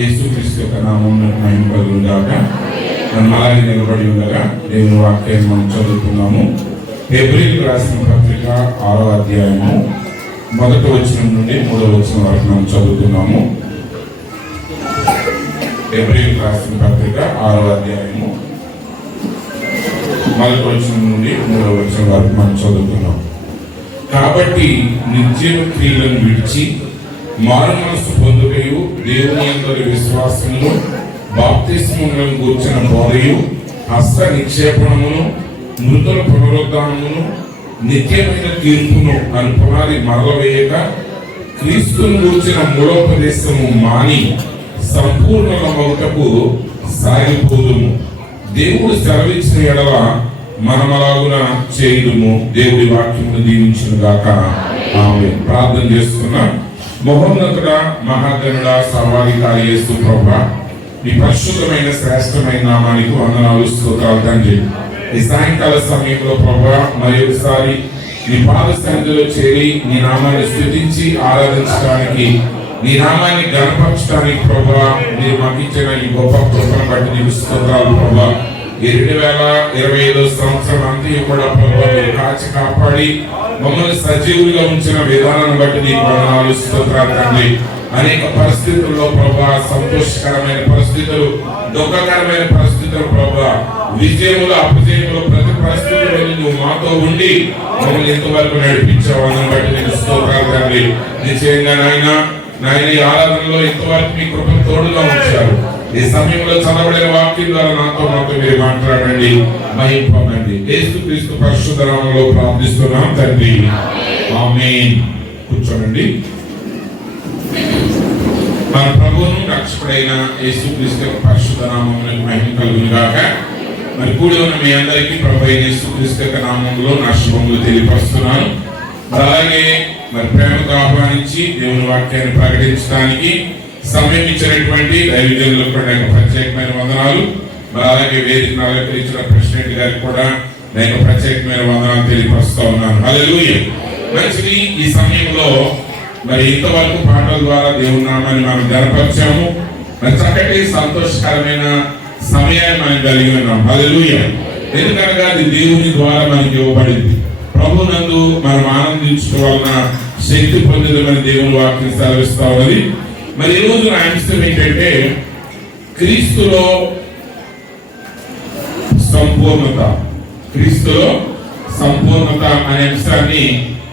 యేసుక్రీస్తు యొక్క నామమున మహిమ కలుగును గాక. మనం అలాగే నిలబడి ఉండగా దేవుని వాక్యాన్ని మనం చదువుతున్నాము. హెబ్రీయులకు రాసిన పత్రిక 6వ అధ్యాయము 1వ వచనం నుండి 3వ వచనం వరకు మనం చదువుతున్నాము. హెబ్రీయులకు రాసిన పత్రిక 6వ అధ్యాయము 1వ వచనం నుండి 3వ వచనం వరకు మనం చదువుతున్నాం. కాబట్టి నిర్జీవ క్రియలను విడిచి మారు మనసు పొందుటయు దేవుని యందు విశ్వాసమును బాప్తిస్మములను గూర్చిన బోధయు హస్త నిక్షేపణమును మృతుల పునరుద్ధానమును నిత్యమైన తీర్పును అని పునాది మరలవేయక క్రీస్తును గూర్చిన మూలోపదేశము మాని సంపూర్ణమగుటకు సాగిపోదుము. దేవుడు సెలవిచ్చిన ఎడల మనమలాగున చేయుదుము. దేవుడి వాక్యమును దీవించును గాక. ఆమేన్. ప్రార్థన చేస్తున్నా. మహోన్నతుడా, మహాగణుడా, సర్వాధికారి యేసు ప్రభువా, నీ పరిశుద్ధమైన శ్రేష్టమైన నామానికి వందనాలు, స్తోత్రాలు తండ్రి. ఈ సాయంకాల సమయంలో ప్రభువా మరి ఒకసారి నీ పాద సన్నిధిలో చేరి నీ నామాన్ని స్తుతించి ఆరాధించడానికి, నీ నామాన్ని గణపరచడానికి ప్రభువా మీరు మాకు ఇచ్చిన ఈ గొప్ప కృపను బట్టి నీకు స్తోత్రాలు ప్రభువా. ఈ 2025 సంవత్సరం అంతా కూడా ప్రభువా మీరు కాచి కాపాడి మమ్మల్ని సజీవులుగా ఉంచిన విధానాన్ని బట్టి నీకు వందనాలు, స్తోత్రాలు తండ్రి. అనేక పరిస్థితుల్లో ప్రభువా, సంతోషకరమైన పరిస్థితులు, దుఃఖకరమైన పరిస్థితులు ప్రభువా, విజయములు అపజయములు, ప్రతి పరిస్థితుల్లో నువ్వు మాతో ఉండి మమ్మల్ని ఎంతవరకు నడిపించావు. అందుని బట్టి నీకు స్తోత్రాలు తండ్రి. నిశ్చయంగా నాయన ఈ ఆరాధనలో ఇంతవరకు మీ కృపను తోడుగా ఉంచారు. ఈ సమయంలో చదవబడిన వాక్యం ద్వారా నాతో మీరు మాట్లాడండి, మహిమ పొందండి. యేసుక్రీస్తు పరిశుద్ధ నామములో ప్రార్థిస్తున్నాం తండ్రి. ఆమేన్. కూర్చోండి. మన ప్రభువును రక్షకుడైన యేసుక్రీస్తు పరిశుద్ధ నామమునకు మహిమ కలుగును గాక. మరి కూడి ఉన్న మీ అందరికీ ప్రభు అయిన యేసుక్రీస్తు నామములో నా శుభములు తెలియపరుస్తున్నాను. అలాగే మరి ప్రేమతో ఆహ్వానించి దేవుని వాక్యాన్ని ప్రకటించడానికి సమయం ఇచ్చినటువంటి దైవజనులకు కూడా ప్రత్యేకమైన వందనాలు. మరి అలాగే వేదిక అలంకరించిన ప్రెసిడెంట్ గారికి కూడా నేను ప్రత్యేకమైన వందనాలు తెలియపరుస్తూ ఉన్నాను. హల్లెలూయా. మంచిది. ఈ సమయంలో మరి ఇంతవరకు పాటల ద్వారా దేవుని నామాన్ని మనం గణపరిచాము. మరి చక్కటి సంతోషకరమైన సమయాన్ని మనం కలిగి ఉన్నాం. హల్లెలూయా. ఎందుకనగా అది దేవుని ద్వారా మనకి ఇవ్వబడింది. ప్రభునందు మనం ఆనందించుకోవాలన్న శక్తి పొందిందని దేవుని వాక్యం సెలవిస్తా ఉన్నది. మరి ఈ రోజు నా అంశం ఏంటంటే క్రీస్తులో సంపూర్ణత. క్రీస్తులో సంపూర్ణత అనే అంశాన్ని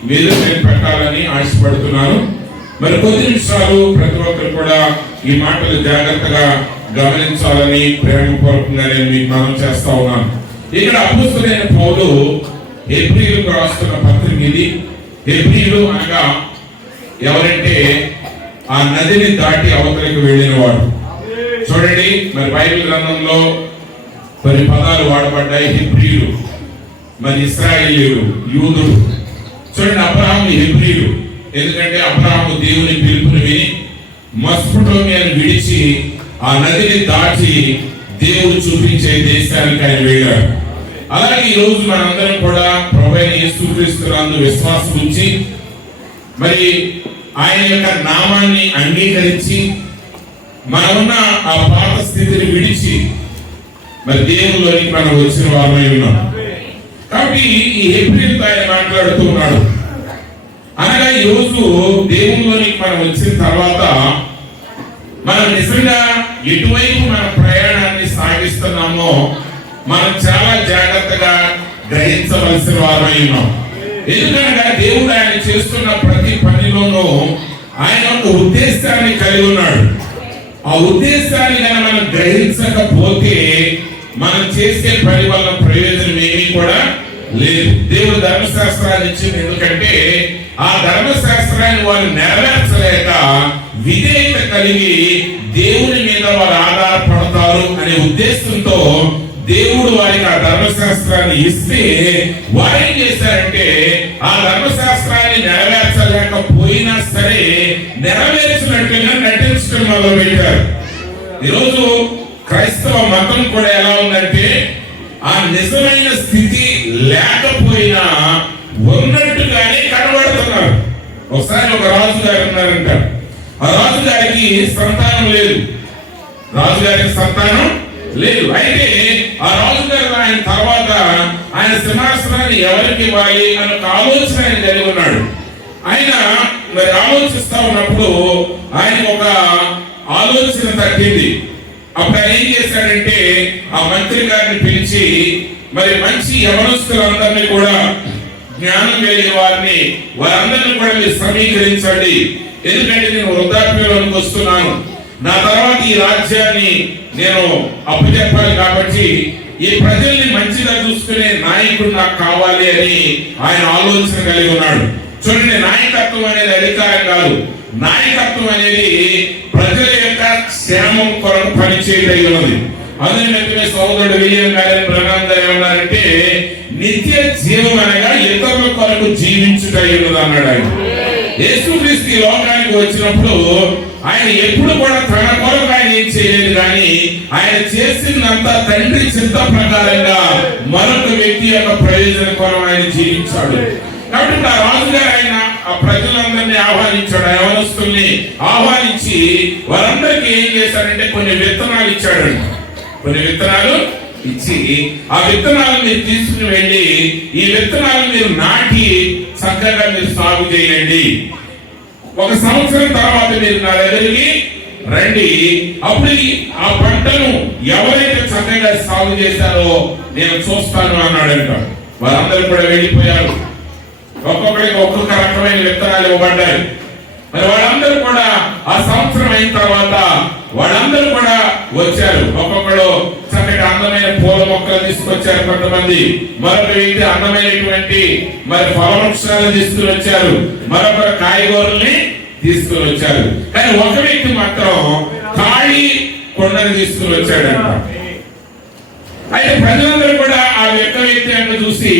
మీరు నేను పెట్టాలని ఆశపడుతున్నాను. మరి కొద్ది నిమిషాలు ప్రతి ఒక్కరు కూడా ఈ మాటలు జాగ్రత్తగా గమనించాలని ప్రేమపూర్వకంగా నేను మీకు మనం చేస్తా ఉన్నాను. ఇక్కడ అపోస్తలుడైన పౌలు హెబ్రీయులకు రాస్తున్న పత్రిక ఇది. హెబ్రీయులు అనగా ఎవరంటే ఆ నదిని దాటి అవతలికి వెళ్ళిన వాడు. చూడండి, మరి బైబిల్ గ్రంథంలో కొన్ని పదాలు వాడబడ్డాయి. హెబ్రీయులు, మరి ఇశ్రాయేలీయులు, యూదులు. చూడండి, అబ్రహాము హెబ్రీయులు. ఎందుకంటే అబ్రహాము దేవుని పిలుపుని విని మెసొపొతామియాను విడిచి ఆ నదిని దాటి దేవుడు చూపించే దేశానికి ఆయన వెళ్ళారు. అలాగే ఈ రోజు మనందరం కూడా ప్రభువైన యేసుక్రీస్తునందు విశ్వాసం ఉంచి మరి ఆయన యొక్క నామాన్ని అంగీకరించి మనమున్న ఆ పాత స్థితిని విడిచి మరి దేవునిలోనికి మనం వచ్చిన వారమై ఉన్నాం. కాబట్టి ఈ హెబ్రీయులతో ఆయన మాట్లాడుతూ ఉన్నాడు. అనగా ఈ రోజు దేవునిలోనికి మనం వచ్చిన తర్వాత మనం నిజంగా ఎటువైపు మన ప్రయాణాన్ని సాగిస్తున్నామో మనం చాలా జాగ్రత్తగా గ్రహించవలసిన వారమై ఉన్నాం. ఎందుకనగా దేవుడు ఆయన చేస్తున్న ప్రతి పనిలోనూ ఆయన ఒక ఉద్దేశాన్ని కలిగి ఉన్నాడు. ఆ ఉద్దేశాన్ని కనుక మనం గ్రహించకపోతే మనం చేసే పని వల్ల ప్రయోజనం ఏమీ కూడా లేదు. దేవుడు ధర్మశాస్త్రాన్ని ఇచ్చింది ఎందుకంటే ఆ ధర్మశాస్త్రాన్ని వారు నెరవేర్చలేక విధేయత కలిగి దేవుని మీద వారు ఆధారపడతారు అనే ఉద్దేశంతో దేవుడు వారికి ఆ ధర్మశాస్త్రాన్ని ఇస్తే వారు ఏం చేశారంటే ఆ ధర్మశాస్త్రాన్ని నెరవేర్చలేకపోయినా సరే నెరవేర్చినట్టుగా నటించడం మొదలు పెట్టారు. ఈరోజు క్రైస్తవ మతం కూడా ఎలా ఉందంటే ఆ నిజమైన స్థితి లేకపోయినా ఉన్నట్టుగానే కనబడుతున్నారు. ఒకసారి ఒక రాజు గారు ఉన్నారంట. ఆ రాజు గారికి సంతానం లేదు. రాజుగారికి సంతానం లేదు. అయితే ఆ రాజుగారు ఆయన తర్వాత ఆయన సింహాసనాన్ని ఎవరికి ఇవ్వాలి అనే ఒక ఆలోచన ఆయన కలిగి ఉన్నాడు. ఆయన మరి ఆలోచిస్తా ఉన్నప్పుడు ఆయన ఒక ఆలోచన తగ్గింది. అప్పుడు ఆయన ఏం చేశాడంటే ఆ మంత్రి గారిని పిలిచి మరి మంచి యవనస్తులందరినీ కూడా, జ్ఞానం కలిగిన వారందరినీ కూడా మీరు సమీకరించండి. ఎందుకంటే నేను వృద్ధాప్యంలోకి వస్తున్నాను, నా తర్వాత ఈ రాజ్యాన్ని నేను అప్పచెప్పాలి, కాబట్టి ఈ ప్రజల్ని మంచిగా చూసుకునే నాయకుడు నాకు కావాలి అని ఆయన ఆలోచన కలిగి ఉన్నాడు. చూడండి, నాయకత్వం అనేది అధికారం కాదు. నాయకత్వం అనేది ప్రజల యొక్క క్షేమం కొరకు పనిచేయటై ఉన్నది. అందుకే సోదరుడు విలియం బ్రహ్మం గారు ఏమన్నారంటే, నిత్య జీవం అనగా ఇతరుల కొరకు జీవించుటై ఉన్నది అన్నాడు ఆయన. యేసుక్రీస్తు ఈ లోకానికి వచ్చినప్పుడు ఆయన ఎప్పుడు కూడా తన కొరకు ఆయన ఏం చేయలేదు, కానీ ఆయన చేసిందంతా తండ్రి చిత్త ప్రకారంగా మరొక వ్యక్తి యొక్క ప్రయోజనం కొరకు ఆయన జీవించాడు. కాబట్టి ఆ రాజుగారు ఆయన ఆ ప్రజలందరినీ ఆహ్వానించాడు, యవనస్తుల్ని ఆహ్వానించి వారందరికీ ఏం చేశాడంటే కొన్ని విత్తనాలు ఇచ్చాడు. కొన్ని విత్తనాలు ఇచ్చి ఆ విత్తనాలు మీరు తీసుకుని వెళ్ళి ఈ విత్తనాలు మీరు నాటి చక్కగా మీరు సాగు చేయండి. 1 సంవత్సరం తర్వాత మీరు నా దగ్గరికి రండి, అప్పుడు ఆ పంటను ఎవరైతే చక్కగా సాగు చేశారో నేను చూస్తాను అన్నాడంట. వారందరూ కూడా వెళ్ళిపోయారు. ఒక్కొక్కరికి ఒక్కొక్క రకమైన విత్తనాలు ఇవ్వబడ్డాయి. మరి వాళ్ళందరూ కూడా ఆ సంవత్సరం అయిన తర్వాత వాళ్ళందరూ కూడా వచ్చారు. ఒక్కొక్కడు చక్కటి అందమైన పూల మొక్కలు తీసుకొచ్చారు కొంతమంది, మరొక వ్యక్తి అందమైనటువంటి మరి ఫల వృక్షాలను తీసుకుని వచ్చారు, మరొకరు కాయగూరల్ని తీసుకుని వచ్చారు. కానీ ఒక వ్యక్తి మాత్రం ఖాళీ కొండని తీసుకుని వచ్చాడంట. అయితే ప్రజలందరూ కూడా ఆ యొక్క వ్యక్తి అంటే చూసి,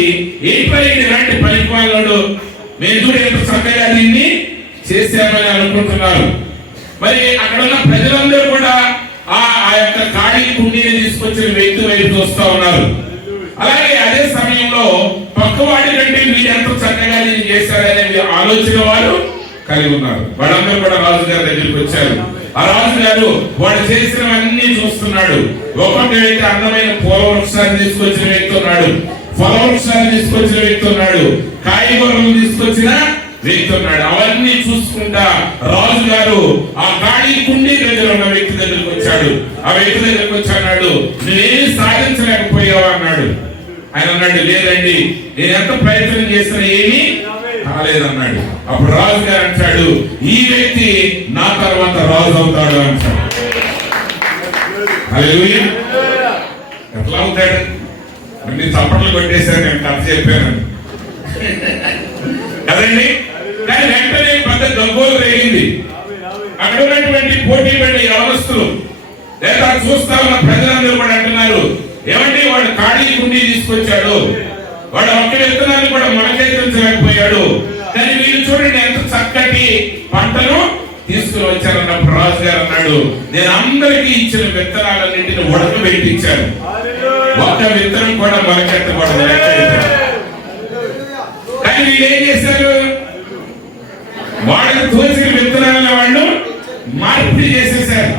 ఏంటో ఇలాంటి పనికిమాలోడు, మేము చూడ ఎంత చక్కగా దీన్ని చేశామని అనుకుంటున్నారు. మరి అక్కడ ఉన్న ప్రజలందరూ కూడా ఆ యొక్క ఖాళీ కుండీని తీసుకొచ్చిన వ్యక్తి వైపు చూస్తా ఉన్నారు. అలాగే అదే సమయంలో పక్కవాడి కంటే వీళ్ళు ఎంత చక్కగా దీన్ని చేశారనే ఆలోచన వారు కలిగి ఉన్నారు. వాళ్ళందరూ కూడా రాజుగారి దగ్గరికి వచ్చారు. ఆ రాజుగారు వాడు చేసినవన్నీ చూస్తున్నాడు. ఒక్కొక్క వ్యక్తి అందమైన పూల వృక్షాన్ని తీసుకొచ్చిన వ్యక్తి ఉన్నాడు, ఫల వృక్షాన్ని తీసుకొచ్చిన వ్యక్తి ఉన్నాడు, కాయగూరలు తీసుకొచ్చిన వ్యక్తి ఉన్నాడు. అవన్నీ చూసుకుంటా రాజుగారు ఆ ఖాళీ కుండీ దగ్గర ఉన్న వ్యక్తి దగ్గరికి వచ్చాడు. ఆ వ్యక్తి దగ్గరికి వచ్చి అన్నాడు, నువ్వేమి సాధించలేకపోయావా అన్నాడు. ఆయన అన్నాడు, లేదండి, నేను ఎంత ప్రయత్నం చేసినా ఏమీ కాలేదన్నాడు. అప్పుడు రాజు గారు అంటాడు, ఈ వ్యక్తి నా తర్వాత రాజు అవుతాడు అంటాడు. హల్లెలూయా. ఎట్లా అవుతాడు? అన్ని చప్పట్లు కొట్టేశారు, నేను కథ చెప్పాను కదండి. కానీ వెంటనే పెద్ద గబ్బోలు రేగింది. అక్కడ ఉన్నటువంటి పోటీ పడే యవనస్తులు లేదా చూస్తా ఉన్న ప్రజలందరూ కూడా అంటున్నారు, ఏమంటే వాడు ఖాళీ కుండీ తీసుకొచ్చాడు, వాడు ఒక్క విత్తనాన్ని కూడా మొలకెత్తించలేకపోయాడు, కానీ వీళ్ళు చూడండి ఎంత చక్కటి పంటను తీసుకుని వచ్చారన్నప్పుడు రాజు గారు అన్నాడు, నేను అందరికీ ఇచ్చిన విత్తనాలన్నింటిని ఉడకబెట్టించాను, ఒక్క విత్తనం కూడా మొలకెత్తకూడదు. కానీ వీళ్ళు ఏం చేశారు? వాళ్ళకి తోచిన విత్తనాలను వాళ్ళు మార్పిడి చేసేసారు.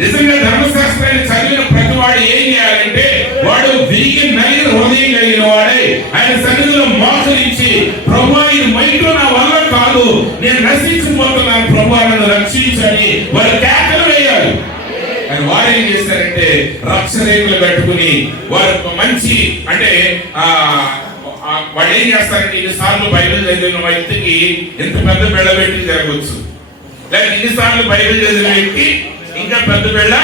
నిజంగా ధర్మశాస్త్రాన్ని చదివిన ప్రతి వాడు ఏం చేయాలంటే, వాడు విరిగి నలిగిన హృదయం కలిగిన వాడే ఆయన సన్నిధిలో మోకరించి, ప్రభువా ఇది మైండ్లో నా వల్ల కాదు, నేను నశించిపోతున్నాను, ప్రభువా నన్ను రక్షించని వారు కేకలు వేయాలి. కానీ వారు ఏం చేశారంటే రక్షరేఖలు కట్టుకుని వారు మంచి అంటే వాళ్ళు ఏం చేస్తారంటే, ఇన్నిసార్లు బైబిల్ చదివిన వ్యక్తికి ఎంత పెద్ద బిళ్ళ పెట్టి జరగవచ్చు, లేక ఇన్నిసార్లు బైబిల్ చదివిన వ్యక్తి ఇంకా పెద్ద బిళ్ళ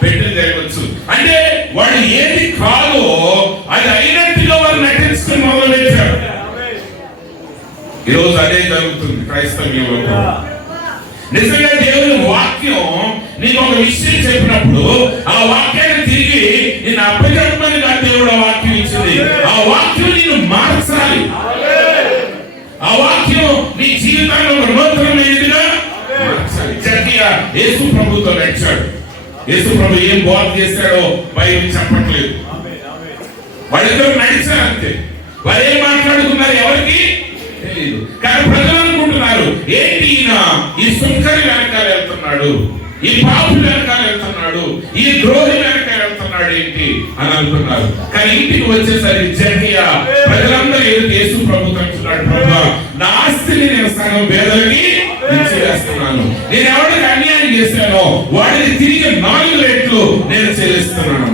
పెట్టి జరగవచ్చు. అంటే వాడు ఏది కాదో అది అయినట్టుగా వారు నటించుకుని మొదలు పెట్టారు. ఈరోజు అదే జరుగుతుంది క్రైస్తవ్యంలో. నిజంగా దేవుని వాక్యం నీకు ఒక విషయం చెప్పినప్పుడు ఆ వాక్యాన్ని తిరిగి నేను అప్పచెప్పమని కాదు దేవుడు ఆ వాక్యం ఇచ్చింది. ఆ వాక్యం నేను మార్చాలి. ఆ వాక్యం నీ జీవితాన్ని ఒక నూతనమైనదిగా మార్చాలి. చక్కగా యేసు ప్రభుతో నడిచాడు. యేసు ప్రభు ఏం బోధ చేశాడో బైబిల్ చెప్పట్లేదు. వాళ్ళిద్దరూ నడిచారు అంతే. వారు ఏం మాట్లాడుకున్నారు ఎవరికి తెలియదు. కానీ ప్రజలు అనుకుంటున్నారు, ఏంటి ఈయన ఈ సుంకరి వెనకాల వెళ్తున్నాడు, ఈ పాపి వెనకాల వెళ్తున్నాడు, ఈ ద్రోహి వెనకాల వెళ్తున్నాడు ఏంటి అని అనుకున్నారు. కానీ ఇంటికి వచ్చేసరికి జకరియా ప్రజలందరూ యేసు ప్రభుత్వం అంటున్నాడు, ప్రభా నా ఆస్తిని నేను సగం పేదలకి ఇచ్చేస్తున్నాను, నేను ఎవరికి అన్యాయం చేశానో వాడిని తిరిగి 4 రెట్లు నేను చెల్లిస్తున్నాను.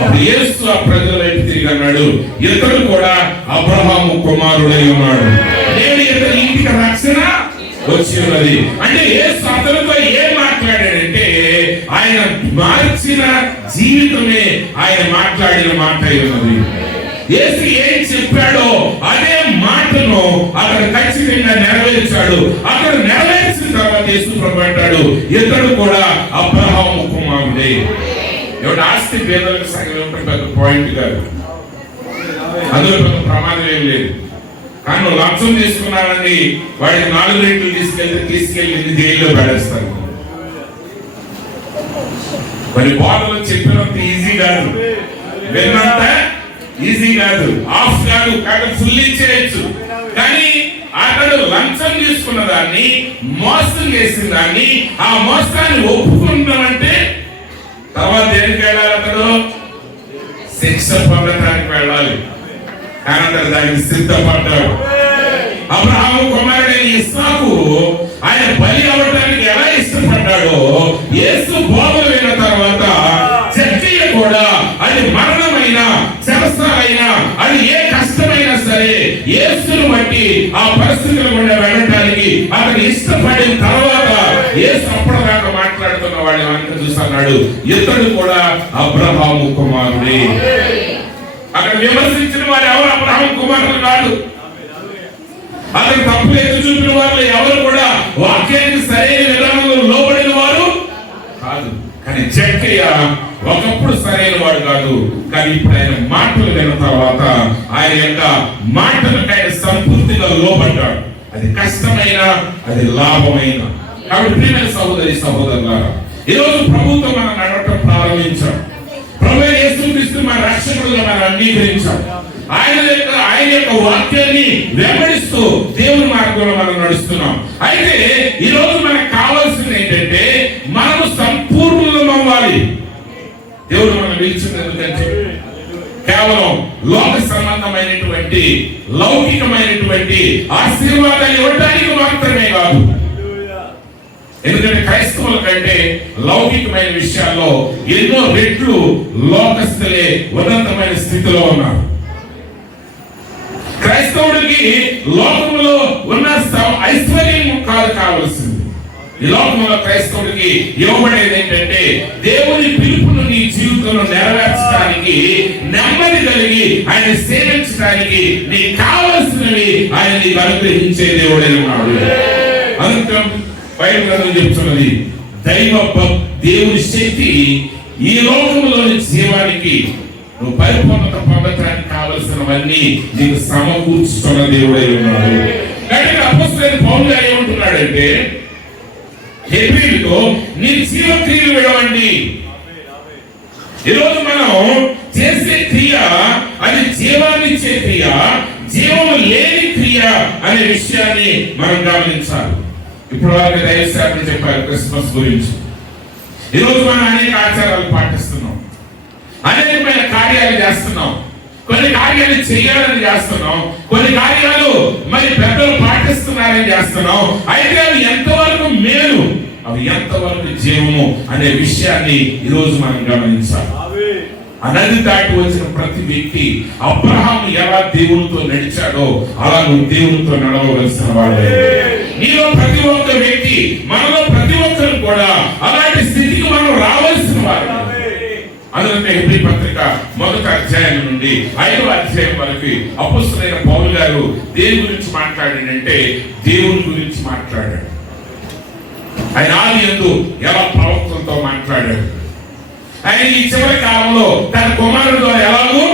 అప్పుడు యేసు ఆ ప్రజల వైపు తిరిగి అన్నాడు, ఇతడు కూడా అబ్రహాము కుమారుడై ఉన్నాడు, నేను ఇతని ఇంటికి రక్షణ వచ్చి ఉన్నది. అంటే యేసు అతనితో ఏం మాట్లాడాడంటే ఆయన మార్చిన జీవితమే ఆయన మాట్లాడిన మాట ఉన్నది. యేసు ఏం చెప్పాడో అదే మాటను అతను ఖచ్చితంగా నెరవేర్చాడు. అతను నెరవేర్చిన తర్వాత యేసు ప్రభు అంటాడు, ఇతడు కూడా అబ్రహాము కుమారుడే. ఎవరి ఆస్తి పేదలకు సగం ఇవ్వడం పెద్ద పాయింట్ కాదు, అందులో పెద్ద ప్రమాదం ఏం లేదు. కానీ నువ్వు లంచం తీసుకున్నానని వాడికి 4 రెట్లు తీసుకెళ్ళి జైల్లో పడేస్తారు. మరి బోధలు చెప్పినంత ఈజీ కాదు, విన్నంత ఈజీ కాదు, ఆఫ్ కాదు, ఫుల్ ఇచ్చేయచ్చు. కానీ అతడు లంచం తీసుకున్న దాన్ని, మోసం చేసిన దాన్ని, ఆ మోసాన్ని ఒప్పుకుంటామంటే తర్వాత దేనికి వెళ్ళాలి? అతడు శిక్ష పొందడానికి వెళ్ళాలి. కానీ అతడు దానికి సిద్ధపడ్డాడు. అబ్రహాము కుమారుడైన ఇస్సాకు ఆయన బలి అవ్వడానికి ఎలా ఇష్టపడ్డాడో యేసు బోధన విన్న తర్వాత జక్కయ్య కూడా అది మరణమైన, చెరసాలైనా, అది ఏ కష్టమైనా సరే యేసును బట్టి ఆ పరిస్థితుల గుండా వెళ్ళడానికి అతను ఇష్టపడిన తర్వాత యేసు అప్పటిదాకా మాట్లాడుతున్న వాడిని వెనక చూస్తున్నాడు, ఇతడు కూడా అబ్రహాము కుమారుడే. అక్కడ విమర్శించిన వారు ఎవరు అబ్రహాము కుమారుడు కాదు. అతను తప్పు ఎత్తి చూపిన వారు ఎవరు కూడా వాక్యానికి సరైన విధానంలో లోబడిన వారు కాదు. కానీ జక్కయ్య ఒకప్పుడు సరైన వాడు కాదు, కానీ ఇప్పుడు ఆయన మాటలు విన్న తర్వాత ఆయన యొక్క మాటలకు ఆయన సంపూర్తిగా లోబడ్డాడు. అది కష్టమైన, అది లాభమైన. కాబట్టి ప్రియమైన సహోదరి సహోదరులారా, ఈరోజు ప్రభుత్వం మనం నడవటం ప్రారంభించాం. ప్రభువైన యేసుక్రీస్తు మన రక్షకుడుగా మనం అంగీకరించాం. ఆయన యొక్క వాక్యాన్ని వెంబడిస్తూ దేవుని మార్గంలో మనం నడుస్తున్నాం. అయితే ఈ రోజు మనకు కావాల్సింది ఏంటంటే మనము సంపూర్ణం అవ్వాలి. దేవుడు మనం పిలిచింది ఎందుకంటే కేవలం లోక సంబంధమైనటువంటి, లౌకికమైనటువంటి ఆశీర్వాదాలు ఇవ్వడానికి మాత్రమే కాదు. ఎందుకంటే క్రైస్తవుల కంటే లౌకికమైన విషయాల్లో ఎన్నో రెట్లు లోకస్తులే ఉన్నతమైన స్థితిలో ఉన్నారు. క్రైస్తవుడికి లోకంలో ఉన్న ఐశ్వర్యం కావాల్సింది. ఈ లోకంలో క్రైస్తవుడికి ఇవ్వబడేది ఏంటంటే దేవుని పిలుపును నీ జీవితంలో నెరవేర్చడానికి, నెమ్మది కలిగి ఆయన సేవించడానికి నీకు కావలసినవి ఆయన నీకు అనుగ్రహించే దేవుడై ఉన్నాడు. అందుకే బైబిల్ గ్రంథం చెప్తున్నది, దేవుని శక్తి ఈ లోకంలోని జీవానికి నువ్వు పరిపూర్ణత పొందడానికి కావలసినవన్నీ నీకు సమకూర్చుతున్న దేవుడై ఉన్నాడు. కాబట్టి అపొస్తలుడైన పౌలు గారు ఏమంటున్నాడంటే హెబ్రీయులతో నీ జీవక్రియలు విడవండి. ఈరోజు మనం చేసే క్రియ అది జీవాన్ని ఇచ్చే క్రియ, జీవము లేని క్రియ అనే విషయాన్ని మనం గమనించాలి. ఇప్పుడు వాళ్ళకి దైవసేవకులు చెప్పారు క్రిస్మస్ గురించి. ఈరోజు మనం అనేక ఆచారాలు పాటిస్తున్నాం, అనేకమైన కార్యాలు చేస్తున్నాం, కొన్ని కార్యాలు చేయాలని చేస్తున్నాం, కొన్ని కార్యాలు మరి పెద్దలు పాటిస్తున్నారని చేస్తున్నాం. అయితే అవి ఎంతవరకు మేలు, అవి ఎంతవరకు జీవము అనే విషయాన్ని ఈరోజు మనం గమనించాలి. ఆ నది దాటి వచ్చిన ప్రతి వ్యక్తి అబ్రహాము ఎలా దేవునితో నడిచాడో అలా నువ్వు దేవునితో నడవవలసిన వాడే. నీలో ప్రతి ఒక్క వ్యక్తి, మనలో ప్రతి ఒక్కరు కూడా అలాంటి స్థితికి మనం రావాల్సిన వారు. అందుకే హెబ్రీ పత్రిక 1వ అధ్యాయం నుండి 5వ అధ్యాయం వరకు అపొస్తలుడైన పౌలు గారు దేని గురించి మాట్లాడాడంటే దేవుని గురించి మాట్లాడాడు. ఆయన ఆదియందు ఎలా ప్రవక్తలతో మాట్లాడాడు, ఆయన ఈ చివరి కాలంలో తన కుమారుడు ద్వారా ఎలాగో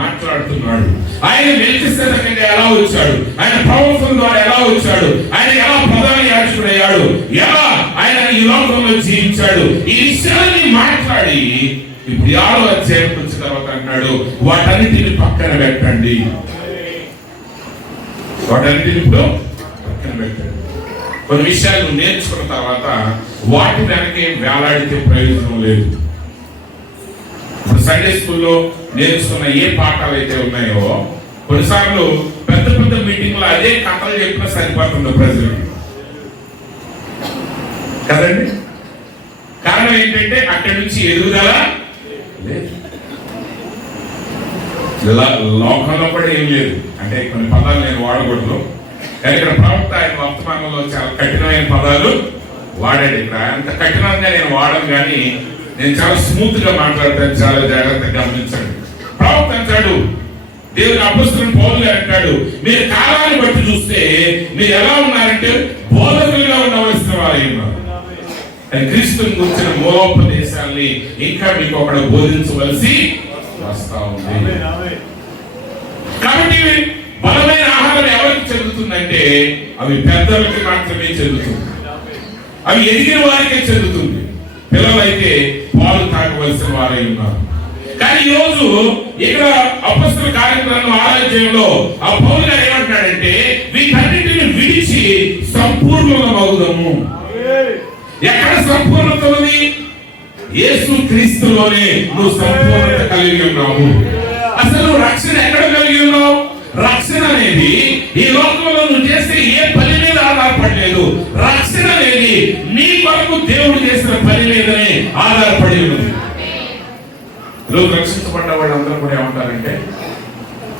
మాట్లాడుతున్నాడు, ఆయన మెల్కీసెదెకుగా ఎలా వచ్చాడు, ఆయన ప్రవక్తల ద్వారా ఎలా వచ్చాడు, ఆయన ఎలా ప్రధాన యాజకుడు అయ్యాడు, ఎలా ఆయన ఈ లోకంలో జీవించాడు, ఈ విషయాన్ని మాట్లాడి ఇప్పుడు 6వ అధ్యాయం వచ్చిన తర్వాత అన్నాడు, వాటన్నిటిని పక్కన పెట్టండి. వాటన్నిటిని ఇప్పుడు పక్కన పెట్టండి. కొన్ని విషయాలు నేర్చుకున్న తర్వాత వాటి వెనకే వేలాడితే ప్రయోజనం లేదు. ఇప్పుడు సండే స్కూల్లో నేర్చుకున్న ఏ పాఠాలు అయితే ఉన్నాయో కొన్నిసార్లు పెద్ద పెద్ద మీటింగ్లో అదే కథలు చెప్పినా సరిపోతుంది ప్రజలకి కదండి. కారణం ఏంటంటే అక్కడి నుంచి ఎదుగుదల లేదు. లోకంలో కూడా ఏం లేదు. అంటే కొన్ని పదాలు నేను వాడకూడదు, కానీ ఇక్కడ ప్రవక్త ఆయన వర్తమానంలో చాలా కఠినమైన పదాలు వాడాడు. ఇక్కడ అంత కఠినంగా నేను వాడను, కానీ నేను చాలా స్మూత్ గా మాట్లాడతాను. చాలా జాగ్రత్తగా గమనించండి. ప్రవక్త అంటాడు, దేవుని అపొస్తలుడు పౌలు గారు అంటాడు, మీరు కాలాన్ని బట్టి చూస్తే మీరు ఎలా ఉన్నారంటే బోధకులుగా ఉండవలసిన వారు ఉన్నారు. క్రీస్తుని గురించిన మూలోపదేశాన్ని ఇంకా మీకు ఒకడు బోధించవలసి వస్తా ఉంది. కాబట్టి బలమైన ఆహారం ఎవరికి చెందుతుందంటే అవి పెద్దలకి మాత్రమే చెందుతుంది, అవి ఎదిగిన వారికే చెందుతుంది. పిల్లలైతే పాలు తాగవలసిన వారై ఉన్నారు. కానీ ఈ రోజు ఇక్కడ అపొస్తలుల కార్యక్రమం ఆరాధ్యంలో ఆ పౌలు గారు ఏమంటాడంటే వీటన్నిటిని విడిచి సంపూర్ణమగుదాము. ఎక్కడ సంపూర్ణత ఉంది? యేసు క్రీస్తులోనే నువ్వు సంపూర్ణత కలిగి ఉన్నావు. అసలు రక్షణ ఎక్కడ కలిగి ఉన్నావు? రక్షణ అనేది ఈ లోకంలో నువ్వు చేసే ఏ పని మీద ఆధారపడలేదు. రక్షణ అనేది నీ కొరకు దేవుడు చేసిన పని మీదనే ఆధారపడి ఉంది. ఈరోజు రక్షించబడ్డ వాళ్ళు అందరూ కూడా ఏమంటారంటే,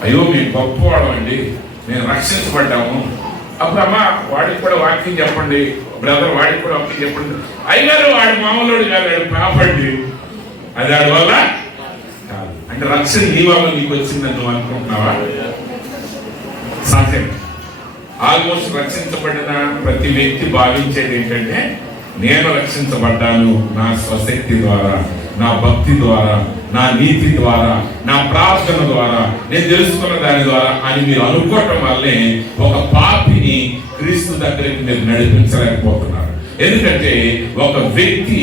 అయ్యో మేము గొప్పవాళ్ళం అండి, మేము రక్షించబడ్డాము. అప్పుడు అమ్మ వాడికి కూడా వాక్యం చెప్పండి, బ్రదర్ వాడికి కూడా వాక్యం చెప్పండి. అయ్యారు వాడి మామూలుడు కాదు, పాపండి, అది వాడి వల్ల కాదు. అంటే రక్షణ నీ వల్ల నీకు వచ్చిందని నువ్వు అనుకుంటున్నావా? సాధ్యం. ఆల్మోస్ట్ రక్షించబడిన ప్రతి వ్యక్తి భావించేది ఏంటంటే, నేను రక్షించబడ్డాను నా స్వశక్తి ద్వారా, నా భక్తి ద్వారా, నా నీతి ద్వారా, నా ప్రార్థన ద్వారా, నేను తెలుసుకున్న దాని ద్వారా అని మీరు అనుకోవటం వల్లే ఒక పాపిని క్రీస్తు దగ్గరికి మీరు నడిపించలేకపోతున్నారు. ఎందుకంటే ఒక వ్యక్తి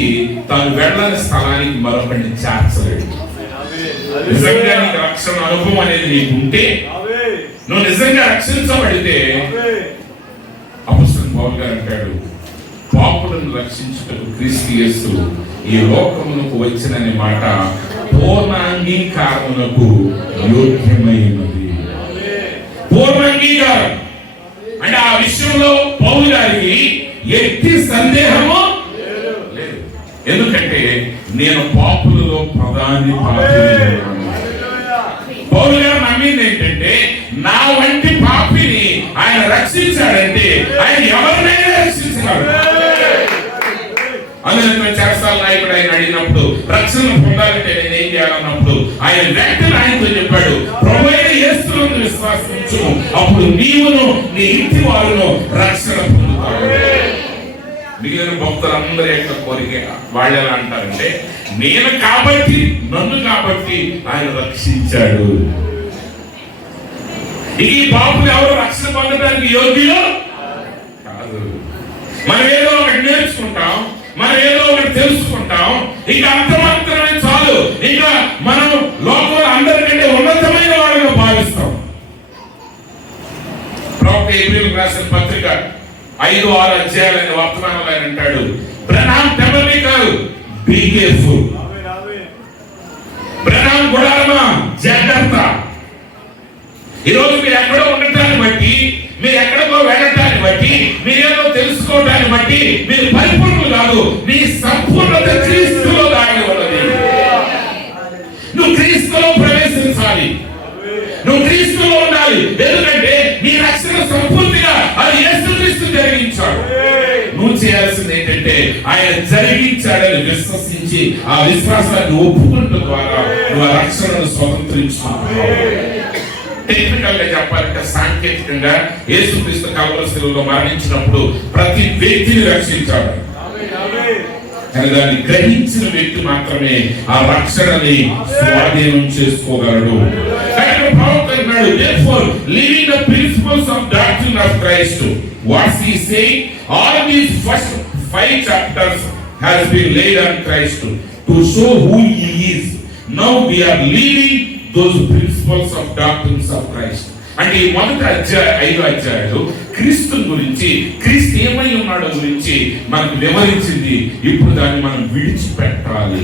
తాను వెళ్ళని స్థలానికి మరొకరిని చేర్చలేడు. నిజంగా నీకు రక్షణ అనుభవం అనేది నీకు ఉంటే, నువ్వు నిజంగా రక్షించబడితే, అపొస్తలుడు పౌలు గారు అంటాడు, పాపులను రక్షించుటకు క్రీస్తు యేసు ఈ లోకమునకు వచ్చిననే మాట పూర్ణాంగీకారమునకు యోగ్యమైనది. పూర్ణాంగీకారం అంటే ఆ విషయంలో పౌలు గారికి ఎట్టి సందేహము లేదు. ఎందుకంటే నేను పాపులలో ప్రధాని పౌలు గారు నమ్మింది ఏంటంటే, నా వంటి పాపిని ఆయన రక్షించాడంటే ఆయన ఎవరినైనా రక్షించాడు. అందులో చెరసాల నాయకుడు ఆయన అడిగినప్పుడు రక్షణ పొందాలంటే నేను ఏం చేయాలన్నప్పుడు ఆయన వెంటనే ఆయనతో చెప్పాడు, ప్రభువైన యేసునందు విశ్వాసించు, అప్పుడు నీవును నీ ఇంటి వారును రక్షణ పొందుతారు. మిగిలిన భక్తులందరి యొక్క కోరిక వాళ్ళు ఎలా అంటారంటే, నేను కాబట్టి, నన్ను కాబట్టి ఆయన రక్షించాడు. ఈ పాపులు ఎవరు రక్షణ పొందడానికి యోగ్యులు కాదు. మనం ఏదో ఒకటి నేర్చుకుంటాం, మనం ఏదో ఒకటి తెలుసుకుంటాం, ఇంకా అంత మాత్రమే చాలు. ఇంకా మనం లోకంలో అందరికంటే ఉన్నతమైన వాళ్ళగా భావిస్తాం. ప్రవక్త ఎబ్రీయులకు రాసిన పత్రిక 5-6 అధ్యాయాలైన వర్తమానంలో ఆయన అంటాడు, బ్రహ్నాం టెంపరీ కాదు, బీ కేర్ఫుల్. బ్రహ్నాం గుడారమా, జాగ్రత్త. ఈరోజు మీరు ఎక్కడో ఉండటాన్ని బట్టి, మీరు ఎక్కడికో వెళ్ళటాన్ని బట్టి, మీరేదో తెలుసుకోవటాన్ని బట్టి మీరు పరిపూర్ణులు కాదు. మీ సంపూర్ణత క్రీస్తులో దాగి ఉన్నది. నువ్వు క్రీస్తులో ప్రవేశించాలి, నువ్వు క్రీస్తులో ఉండాలి. ఎందుకంటే నీ రక్షణ సంపూర్తిగా అది యేసుక్రీస్తు జరిగించాడు. నువ్వు చేయాల్సింది ఏంటంటే ఆయన జరిగించాడని విశ్వసించి ఆ విశ్వాసాన్ని ఒప్పుకుంటూ ద్వారా నువ్వు రక్షణను స్వతంత్రించుకుంటున్నావు. టెక్నికల్ గా చెప్పాలంటే, సాంకేతికంగా యేసుక్రీస్తు కల్వరి శిలువలో మరణించినప్పుడు ప్రతి వ్యక్తిని రక్షించాడు. కానీ దాన్ని గ్రహించిన వ్యక్తి మాత్రమే ఆ రక్షణని స్వాధీనం చేసుకోగలడు. Therefore, leaving the principles of doctrine of Christ, what's he saying? All these first 5 chapters has been laid on Christ to show who he is. Now we are leaving those principles of doctrines of Christ. అంటే ఈ మొదటి 5 అధ్యాయాలు క్రీస్తు గురించి, క్రీస్తు ఏమై ఉన్నాడో గురించి మనకు వివరించింది. ఇప్పుడు దాన్ని మనం విడిచిపెట్టాలి.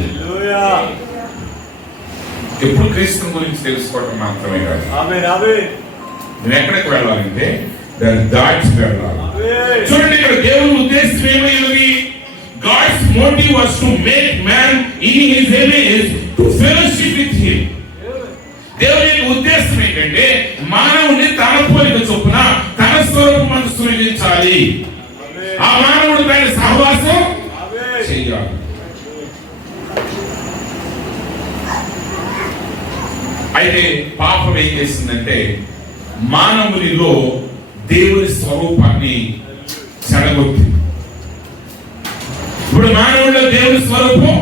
ఎప్పుడు క్రీస్తు గురించి తెలుసుకోవడం మాత్రమే కాదు, నువ్వు ఎక్కడికి వెళ్ళాలంటే దాన్ని దాటి వెళ్ళాలి. చూడండి, ఇక్కడ దేవుని ఉద్దేశం ఏమైనది? God's motive was to make man in his image, to fellowship with him. దేవుని యొక్క ఉద్దేశం ఏంటంటే మానవుడిని తన పోలిక చొప్పున తన స్వరూపం సృజించాలి. ఆ మానవుడు దాని సహవాసం చేయాలి. అయితే పాపం ఏం చేసిందంటే మానవునిలో దేవుని స్వరూపాన్ని చెడగొట్టింది. ఇప్పుడు మానవుల్లో దేవుని స్వరూపం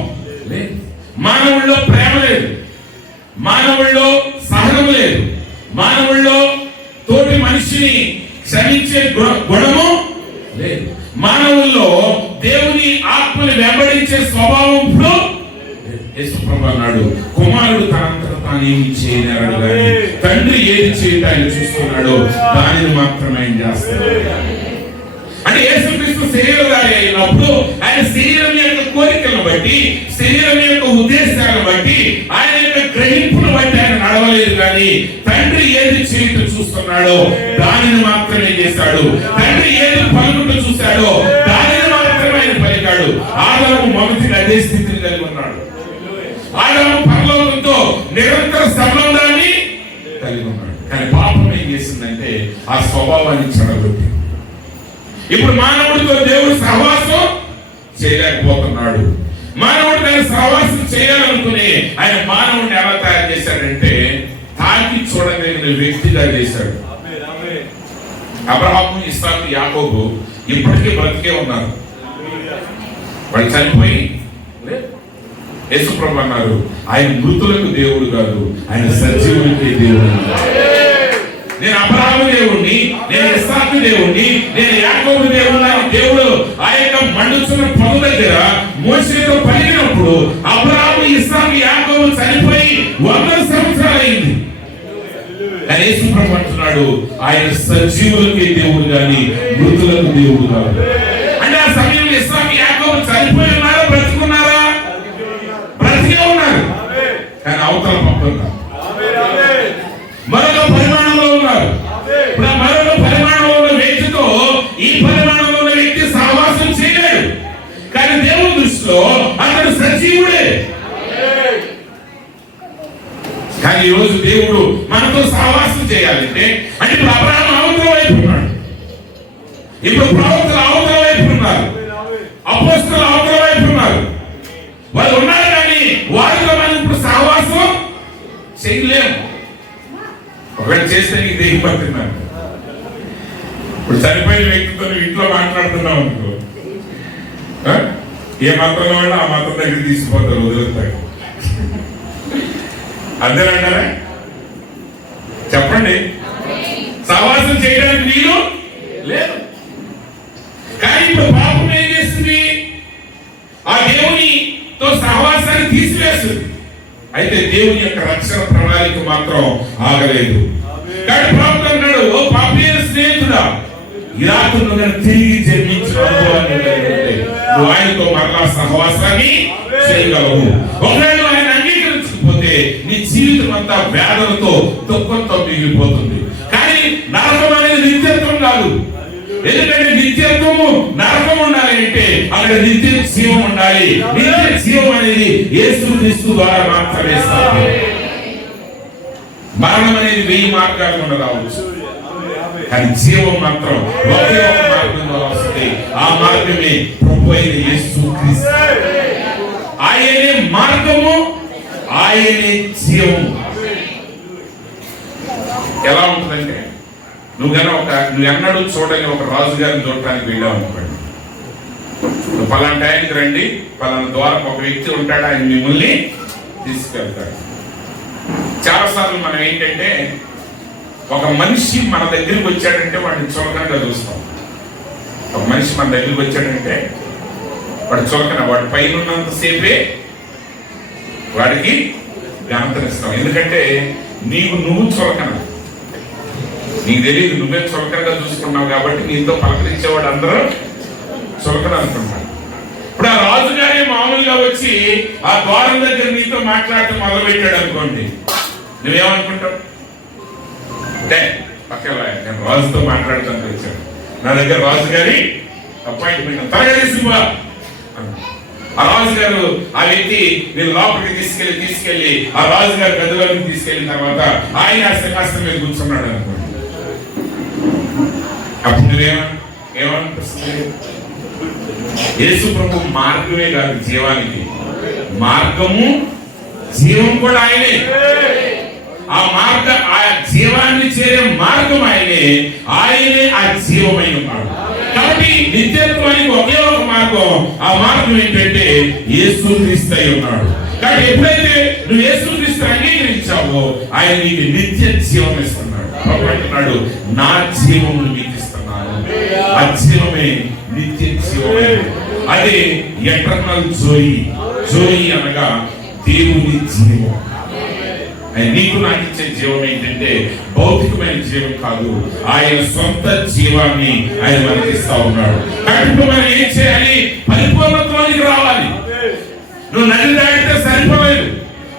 లేదు, మానవుల్లో ప్రేమ లేదు, మానవుల్లో సహనం లేదు, మానవుల్లో తోటి మనిషిని క్షమించే గుణము లేదు, మానవుల్లో దేవుని ఆత్మని వెంబడించే స్వభావం ఇప్పుడు యేసుప్రభువు అన్నాడు, కుమారుడు తనంతట తాను ఏమి చేయలేడు కానీ తండ్రి ఏది చేయటాన్ని చూస్తున్నాడో దానిని మాత్రమే ఆయన చేస్తాడు. అంటే యేసుక్రీస్తు శరీరధారి అయినప్పుడు ఆయన శరీరం యొక్క కోరికలను బట్టి, శరీరం యొక్క ఉద్దేశాలను బట్టి, ఆయన యొక్క గ్రహింపును బట్టి ఆయన నడవలేదు కానీ తండ్రి ఏది చేయటం చూస్తున్నాడో దానిని మాత్రమే చేశాడు. తండ్రి ఏది పలుకుతూ చూశాడో దానిని మాత్రమే ఆయన పలికాడు. ఆదాము మొదటిగా అదే స్థితిని కలిగి ఉన్నాడు. ఆదాము పరలోకంతో నిరంతర సంబంధాన్ని కలిగి ఉన్నాడు. కానీ పాపం ఏం చేసిందంటే ఆ స్వభావాన్ని చెడగొట్టింది. ఇప్పుడు మానవుడితో దేవుడు సహవాసం చేయలేకపోతున్నాడు. మానవుడు దాన్ని సహవాసం చేయాలనుకుని ఆయన మానవుడిని ఎలా తయారు చేశాడంటే తాకి చూడగలిగిన వ్యక్తిగా చేశాడు. అబ్రహాము, ఇస్సాకు, యాకోబు ఇప్పటికీ బ్రతికే ఉన్నారు. వాళ్ళు చనిపోయి యేసుప్రభువు అన్నారు, ఆయన మృతులకు దేవుడు కాదు, ఆయన సజీవులకి దేవుడు. నేను అబ్రహాము దేవుణ్ణి, నేను ఇస్సాకు దేవుణ్ణి, నేను యాకోబు దేవుణ్ణి. దేవుడు ఆ యొక్క మండుచున్న పొద దగ్గర మోషేతో పలికినప్పుడు అబ్రహాము, ఇస్సాకు, యాకోబు చనిపోయి 100 సంవత్సరాలు అయింది. కానీ యేసుప్రభువు అంటున్నాడు, ఆయన సజీవులకి దేవుడు కానీ మృతులకు దేవుడు కాదు. అంటే ఆ సమయంలో ఇస్సాకు, యాకోబు చనిపోయి ఉన్నారా, బ్రతుకున్నారా? బ్రతికే ఉన్నారు. కానీ అవతల పక్కన మరొక పరిమాణంలో ఉన్నారు. ఇప్పుడు మరొక పరిమాణంలో ఉన్న వ్యక్తితో ఈ పరిమాణంలో ఉన్న వ్యక్తి సహవాసం చేయలేడు. కానీ దేవుని దృష్టిలో అతడు సజీవుడే. కానీ ఈ రోజు దేవుడు మనతో సహవాసం చేయాలంటే అంటే ఇప్పుడు అబ్రహాము అవతల వైపు ఉన్నాడు, ఇప్పుడు ప్రవక్తలు అవతల వైపు ఉన్నారు, అపోస్తలులు అవతల వైపు ఉన్నారు. వాళ్ళు ఉన్నారు కానీ వారితో మనం ఇప్పుడు సహవాసం చేయలేము. ఒకవేళ చేస్తే నీకు దేహం పడుతున్నాను. ఇప్పుడు చనిపోయిన వ్యక్తితో ఇంట్లో మాట్లాడుతున్నావు అనుకో, ఏ మతంలో వాళ్ళు ఆ మతం దగ్గర తీసుకుపోతారు, వదులుతారు. అంతేనంటారా? చెప్పండి. సహవాసం చేయడానికి వీలు లేదు. కానీ ఇప్పుడు పాపం ఏం చేస్తుంది? ఆ దేవునితో సహవాసాన్ని తీసివేస్తుంది. అయితే దేవుని యొక్క రక్షణ ప్రణాళిక మాత్రం ఆగలేదు. కానీ ప్రవక్త అన్నాడు, ఓ పాపీయ స్నేహితుడా, ఇరాకును తిరిగి జన్మించిన అనుభవాన్ని నువ్వు ఆయనతో మరలా సహవాసాన్ని చేయగలవు. ఒకవేళ ఆయన అంగీకరించకపోతే నీ జీవితం అంతా వేదనతో దుఃఖంతో మిగిలిపోతుంది. కానీ నరకం అనేది నిత్యత్వం కాదు. ఎందుకంటే నిత్యత్వము నరకం ఉండాలి అంటే అక్కడ నిత్య జీవం ఉండాలి. నిత్య జీవం అనేది యేసుక్రీస్తు ద్వారా మాత్రమే సాధ్యం. మరణం అనేది 1000 మార్గాల గుండా రావచ్చు, కానీ జీవం మాత్రం ఒకే ఒక మార్గం ద్వారా వస్తుంది. ఆ మార్గమే ప్రభు అయిన యేసుక్రీస్తు. ఆయనే మార్గము, ఆయనే జీవం. ఎలా ఉంటుందంటే నువ్వు ఎన్నడూ చూడని ఒక రాజుగారిని చూడటానికి వెళ్ళావు అనుకోండి. పలానా టైంకి రండి, పలానా ద్వారం ఒక వ్యక్తి ఉంటాడు, ఆయన మిమ్మల్ని తీసుకెళ్తాడు. చాలాసార్లు మనం ఏంటంటే ఒక మనిషి మన దగ్గరికి వచ్చాడంటే వాడిని చులకనగా చూస్తాం. ఒక మనిషి మన దగ్గరికి వచ్చాడంటే వాడు చులకన, వాడి పైన ఉన్నంతసేపే వాడికి ఘనతనిస్తాం. ఎందుకంటే నువ్వు చులకన, నీకు తెలియదు, నువ్వే చులకనగా చూసుకున్నావు కాబట్టి నీతో పలకరించేవాడు అందరూ చులకన అనుకుంటాడు. ఇప్పుడు ఆ రాజుగారే మామూలుగా వచ్చి ఆ ద్వారం దగ్గర నీతో మాట్లాడటం మొదలు పెట్టాడు అనుకోండి, నువ్వేమనుకుంటావు? అంటే పక్కన నేను రాజుతో మాట్లాడటానికి వచ్చాను, నా దగ్గర రాజుగారి అపాయింట్మెంట్ తరగతి. ఆ రాజుగారు ఆ వ్యక్తి నేను లోపలికి తీసుకెళ్లి ఆ రాజుగారి గదిలోకి తీసుకెళ్లిన తర్వాత ఆయన సింహాసనం మీద కూర్చున్నాడు అనుకోండి, అప్పుడు నువ్వేమనిపిస్తుంది? యేసు ప్రభు మార్గమే కాదు జీవానికి, మార్గము జీవం కూడా ఆయనే. ఆ జీవాన్ని చేరే మార్గం ఆయనే ఆ జీవమైన మార్గం. కాబట్టి నిత్యత్వానికి ఒకే ఒక మార్గం, ఆ మార్గం ఏంటంటే యేసుక్రీస్తు అయి ఉన్నాడు. కాబట్టి ఎప్పుడైతే నువ్వు యేసుక్రీస్తు అంగీకరించావో ఆయన నీకు నిత్య జీవం ఇస్తున్నాడు. ప్రభు అంటున్నాడు, నా జీవము నీకు ఇస్తున్నాను. ఆ జీవమే నిత్య జీవమే, అదే ఎటర్నల్ జోయి అనగా దేవుని జీవం. నీకు నాకు ఇచ్చే జీవం ఏంటంటే భౌతికమైన జీవం కాదు, ఆయన సొంత జీవాన్ని ఆయన మనకి ఇస్తా ఉన్నాడు. కాబట్టి మనం ఏం చేయాలి? పరిపూర్ణత్వానికి రావాలి. నువ్వు నది దాటితే సరిపోలేదు,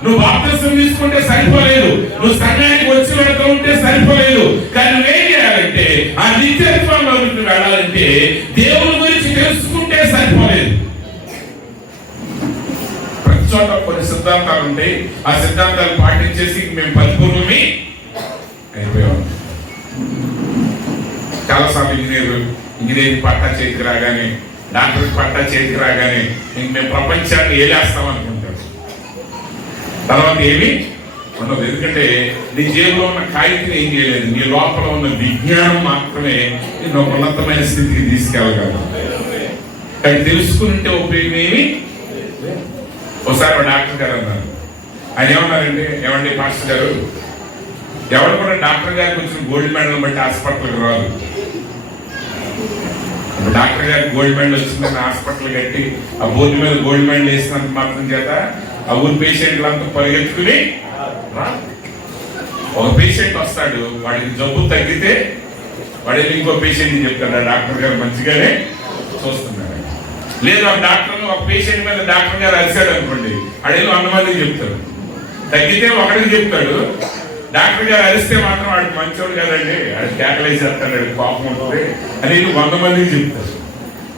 నువ్వు బాప్తిసం తీసుకుంటే సరిపోలేదు, నువ్వు సమయానికి వచ్చి వెళ్తూ ఉంటే సరిపోలేదు. కానీ నువ్వేం చేయాలంటే ఆ నిత్యత్వంలో నువ్వు వెళ్ళాలంటే దేవుని గురించి తెలుసుకుంటే సరిపోలేదు. చోట కొన్ని సిద్ధాంతాలు ఉంటాయి, ఆ సిద్ధాంతాలు పాటించేసి మేము పరిపూర్ణమి అయిపోయాం. చాలాసార్లు ఇంజనీరింగ్ పట్టా చేతికి రాగానే, డాక్టర్ పట్టా చేతికి రాగానే ఇంక మేము ప్రపంచాన్ని ఏలేస్తాం అనుకుంటారు. తర్వాత ఏమి ఉండదు, ఎందుకంటే నీ జేబులో ఉన్న కాగితం ఏం చేయలేదు, నీ లోపల ఉన్న విజ్ఞానం మాత్రమే నిన్ను ఉన్నతమైన స్థితికి తీసుకెళ్ళగలదు. కానీ తెలుసుకుంటే ఉపయోగం ఏమి? ఒకసారి మా డాక్టర్ గారు అన్నారు, ఆయన ఏమన్నారంటే, ఏమండి పాస్టర్ గారు, ఎవరు కూడా డాక్టర్ గారికి వచ్చిన గోల్డ్ మెడల్ బట్టి హాస్పిటల్కి రాదు. డాక్టర్ గారికి గోల్డ్ మెడల్ వచ్చిందని హాస్పిటల్ కట్టి ఆ బోర్డు మీద గోల్డ్ మెడల్ వేసినంత మాత్రం చేత ఆ ఊరి పేషెంట్లంతా పరిగెత్తుకుని రాదు. ఒక పేషెంట్ వస్తాడు, వాడికి జబ్బు తగ్గితే వాడు ఇంకో పేషెంట్ చెప్తాడు, ఆ డాక్టర్ గారు మంచిగానే చూస్తున్నాడు. లేదు ఒక డాక్టర్ ఒక పేషెంట్ మీద డాక్టర్ గారు అరిశాడు అనుకోండి, అడిగి 100 మందికి చెప్తాడు. తగ్గితే ఒకటికి చెప్తాడు, డాక్టర్ గారు అరిస్తే మాత్రం వాడికి మంచోడు కదండి, అది కేకలేసేస్తాడు, వాడికి కోపం ఉంటుంది అని 100 మందికి చెప్తాడు.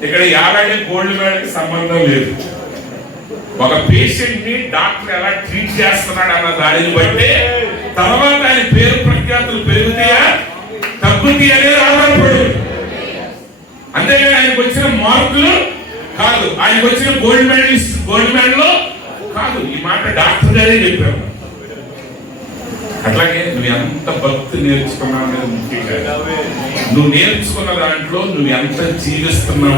ఇక్కడ 50 గోల్డ్ మెడల్కి సంబంధం లేదు. ఒక పేషెంట్ ని డాక్టర్ ఎలా ట్రీట్ చేస్తున్నాడు అన్న దానిని బట్టి తర్వాత ఆయన పేరు ప్రఖ్యాతులు పెరుగుతాయా తగ్గుతాయి అనేది ఆధారపడు. అంతేగాని ఆయనకు వచ్చిన మార్కులు కాదు, ఆయనకు వచ్చిన గోల్డ్ మెడల్ కాదు. ఈ మాట డాక్టర్ గారే చెప్పారు. అట్లాగే నువ్వు ఎంత భక్తి నేర్చుకున్నావు అనేది ముఖ్యం కాదు, నువ్వు నేర్చుకున్న దాంట్లో నువ్వు ఎంత జీవిస్తున్నావు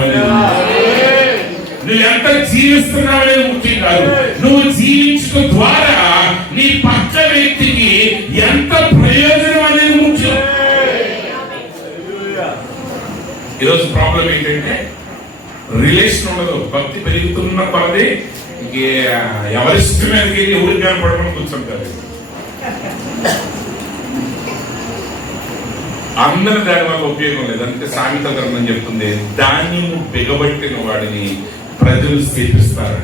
అనేది ముఖ్యం కాదు. నువ్వు జీవించడం ద్వారా నీ పక్క వ్యక్తికి ఎంత ప్రయోజనం అనేది ముఖ్యం. ఈరోజు ప్రాబ్లం ఏంటంటే రిలేషన్ ఉండదు, భక్తి పెరుగుతున్న కొలది ఎవరిష్టం మీదకి వెళ్ళి ఊరికి కనపడమని కూర్చుంటారు. అందరి దాని వల్ల ఉపయోగం లేదు. అందుకే సామెత గ్రంథం చెప్తుంది, ధాన్యము బిగబట్టిన వాడిని ప్రజలు శపిస్తారు.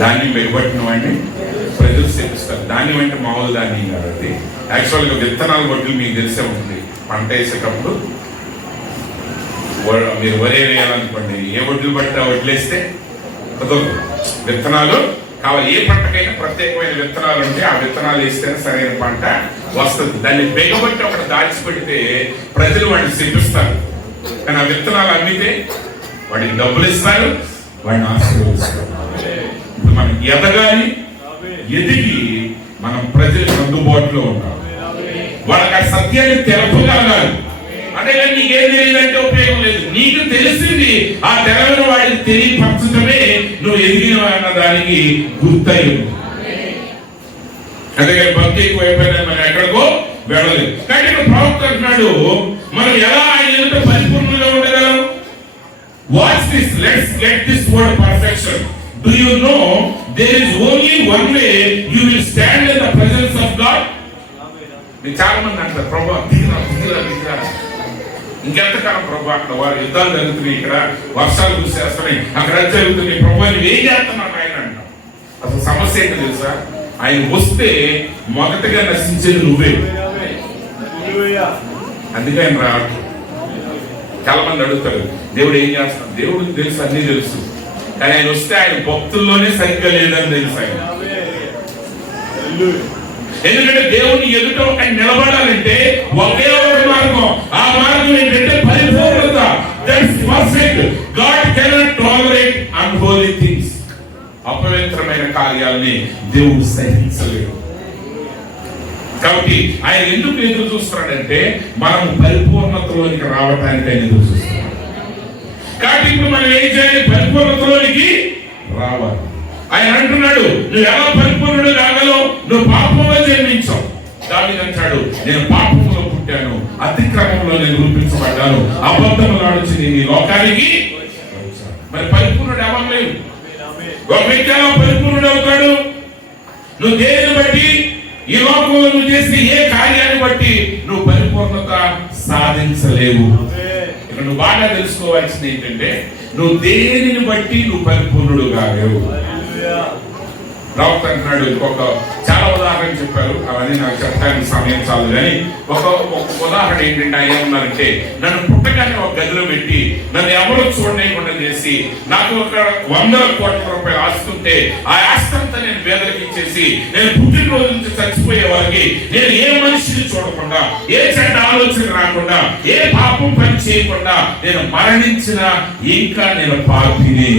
ధాన్యం బిగబట్టిన వాడిని ప్రజలు శపిస్తారు. ధాన్యం అంటే మామూలు ధాన్యం కాదు, అది యాక్చువల్గా విత్తనాల వడ్లు మీకు తెలిసే ఉంటుంది. పంట వేసేటప్పుడు మీరు వరి వేయాలనుకోండి, ఏ వడ్లు బట్టి ఆ వడ్లేస్తే కుదరదు. విత్తనాలు కావాలి, ఏ పంటకైనా ప్రత్యేకమైన విత్తనాలు ఉంటే ఆ విత్తనాలు వేస్తేనే సరైన పంట వస్తుంది. దాన్ని బిగబట్టి ఒకటి దాచిపెడితే ప్రజలు వాడిని శపిస్తారు. కానీ ఆ విత్తనాలు అమ్మితే వాడికి డబ్బులు ఇస్తారు, వాడిని ఆశీర్వదిస్తారు. ఇప్పుడు మనం ఎదగాలి, ఎదిగి మనం ప్రజలకు అందుబాటులో ఉండాలి, వాళ్ళకి ఆ సత్యాన్ని తెలపగలగాలి. అంతేగాని నీకేం తెలియదంటే ఉపయోగం లేదు. నీకు తెలిసింది ఆ తెలవని వాడికి తెలియపరచడమే నువ్వు ఎదిగిన అన్న దానికి గుర్తయి ఉంది. అంతేగాని భక్తి ఎక్కువైపోయినా మనం ఎక్కడికో వెళ్ళలేదు. కానీ ప్రవక్త అంటున్నాడు, మనం ఎలా ఆయన ఎదుట పరిపూర్ణంగా ఉండగలం? Watch this, let's get this word perfection. Do you know there is only one way you will stand in the presence of God? మీరు చాలా మంది అంటారు, ప్రభా దిగిరా దిగిరా దిగిరా, ఇంకెంతకాలం ప్రభు అక్కడ వారు యుద్ధాలు జరుగుతున్నాయి, ఇక్కడ వర్షాలు కురిసేస్తున్నాయి, అక్కడ జరుగుతున్నాయి, ప్రభు నువ్వు ఏం చేస్తున్నాను ఆయన అంట. అసలు సమస్య ఏంటో తెలుసా? ఆయన వస్తే మొదటగా నశించేది నువ్వే. అందుకే ఆయన రావట్లేదు. చాలా మంది అడుగుతారు దేవుడు ఏం చేస్తాడు, దేవుడికి తెలుసు, అన్నీ తెలుసు, కానీ ఆయన వస్తే ఆయన భక్తుల్లోనే సరిగ్గా లేదని తెలుసు ఆయన. ఎందుకంటే దేవుని ఎదుట ఆయన నిలబడాలంటే ఒకే ఒక మార్గం, ఆ మార్గం ఏంటంటే పరిపూర్ణత. That's perfect. God cannot tolerate unholy things. అపవిత్రమైన కార్యాలని దేవుడు సహించలేడు. కాబట్టి ఆయన ఎందుకు ఎదురు చూస్తున్నాడంటే మనం పరిపూర్ణతలోనికి రావడానికి ఆయన ఎదురు చూస్తున్నాడు. కాబట్టి ఇప్పుడు మనం ఏం చేయాలి? పరిపూర్ణతలోనికి రావాలి. ఆయన అంటున్నాడు, నువ్వు ఎలా పరిపూర్ణుడు కాగలవు? నువ్వు పాపంలో జన్మించావు. దావీదు అంటాడు, నేను పాపంలో పుట్టాను, అతిక్రమంలో నేను రూపించబడ్డాను, అబద్ధములు ఆడుచి నేను ఈ లోకానికి. మరి పరిపూర్ణుడు అవ్వలేదు. ఒక వ్యక్తి ఎలా పరిపూర్ణుడు అవుతాడు? నువ్వు దేనిని బట్టి, ఈ లోకంలో నువ్వు చేసే ఏ కార్యాన్ని బట్టి నువ్వు పరిపూర్ణత సాధించలేవు. ఇక్కడ నువ్వు బాగా తెలుసుకోవాల్సింది ఏంటంటే, నువ్వు దేనిని బట్టి నువ్వు పరిపూర్ణుడు కాలేవు. ప్రవక్త అంటున్నాడు, ఇంకొక చాలా ఉదాహరణ చెప్పారు, అవన్నీ నాకు చెప్పడానికి సమయం చాలు, కానీ ఒక ఉదాహరణ ఏంటంటే ఆయన ఏమన్నారంటే, నన్ను పుట్టగానే ఒక గదిలో పెట్టి నన్ను ఎవరు చూడలేకుండా చేసి నాకు ఒక 100 కోట్ల రూపాయలు ఆస్తుంటే ఆ ఆస్తంతా నేను పేదలకు ఇచ్చేసి నేను పుట్టినరోజు నుంచి చచ్చిపోయే వారికి నేను ఏ మనిషిని చూడకుండా, ఏ చెడ్డ ఆలోచన రాకుండా, ఏ పాపం పని చేయకుండా నేను మరణించిన ఇంకా నేను పాపిని.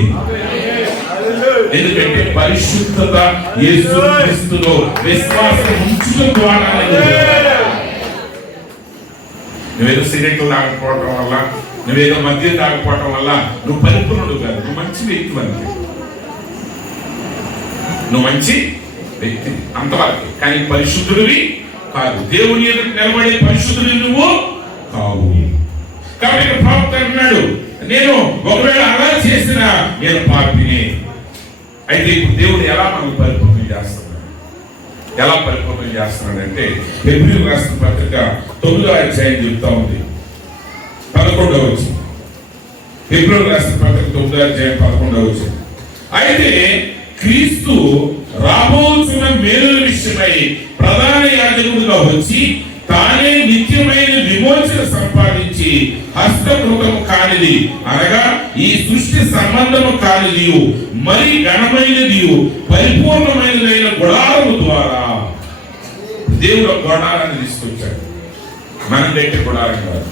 ఎందుకంటే పరిశుద్ధత యేసుక్రీస్తులో విశ్వాసం ఉంచడం ద్వారా. నువ్వేదో సిగరెట్లు తాగకపోవడం వల్ల, నువ్వేదో మద్యం తాగకపోవడం వల్ల నువ్వు పరిపూర్ణుడు కాదు. నువ్వు మంచి వ్యక్తి అంతే, నువ్వు మంచి వ్యక్తి అంతవరకు, కానీ పరిశుద్ధుడివి కాదు. దేవుని ఎదుట నిలబడే పరిశుద్ధుడు నువ్వు కావు. కాబట్టి ప్రవక్త అంటున్నాడు, నేను ఒకవేళ అలా చేసిన నేను పాపిని. అయితే ఇప్పుడు దేవుడు ఎలా మనం పరిపూర్ణం చేస్తున్నాడు? ఎలా పరిపూర్ణం చేస్తున్నాడంటే, హెబ్రీయులకు రాసిన పత్రిక 9వ అధ్యాయం చెప్తా ఉంది, 11వ వచనం. హెబ్రీయులకు రాసిన పత్రిక 9వ అధ్యాయం 11వ వచనం. అయితే క్రీస్తు రాబోతున్న మేలుల విషయమై ప్రధాన యాజకుడుగా వచ్చి తానే నిత్యమైన విమోచన సంపాదించి హస్తకృతము కానిది, అనగా ఈ సృష్టి సంబంధము కానిది, మరి ఘనమైనది పరిపూర్ణమైనదైన గుడారము ద్వారా దేవుడు గుడారాన్ని తీసుకొచ్చాడు. మనం కట్టే గుడారం కాదు.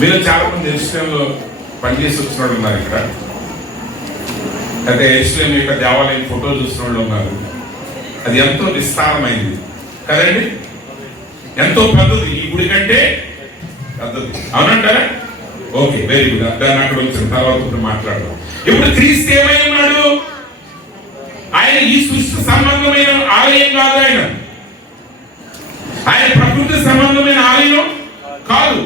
మీరు చాలా మంది ఇస్రాయేల్లో పనిచేసి వచ్చిన వాళ్ళు ఉన్నారు ఇక్కడ, అయితే ఇస్రాయేల్ యొక్క దేవాలయం ఫోటో చూసిన వాళ్ళు ఉన్నారు. అది ఎంతో విస్తారమైంది కదండి, ఎంతో పెద్దది, ఈ గుడి కంటే పెద్దది, అవునంటారా? Okay, very good. దాన్ని అక్కడ వచ్చిన తర్వాత ఇప్పుడు మాట్లాడదాం. ఇప్పుడు క్రీస్తు ఏమై ఉన్నాడు? ఆయన ఈ సృష్టి సంబంధమైన ఆలయం కాదు, ఆయన ప్రకృతి సంబంధమైన ఆలయం కాదు.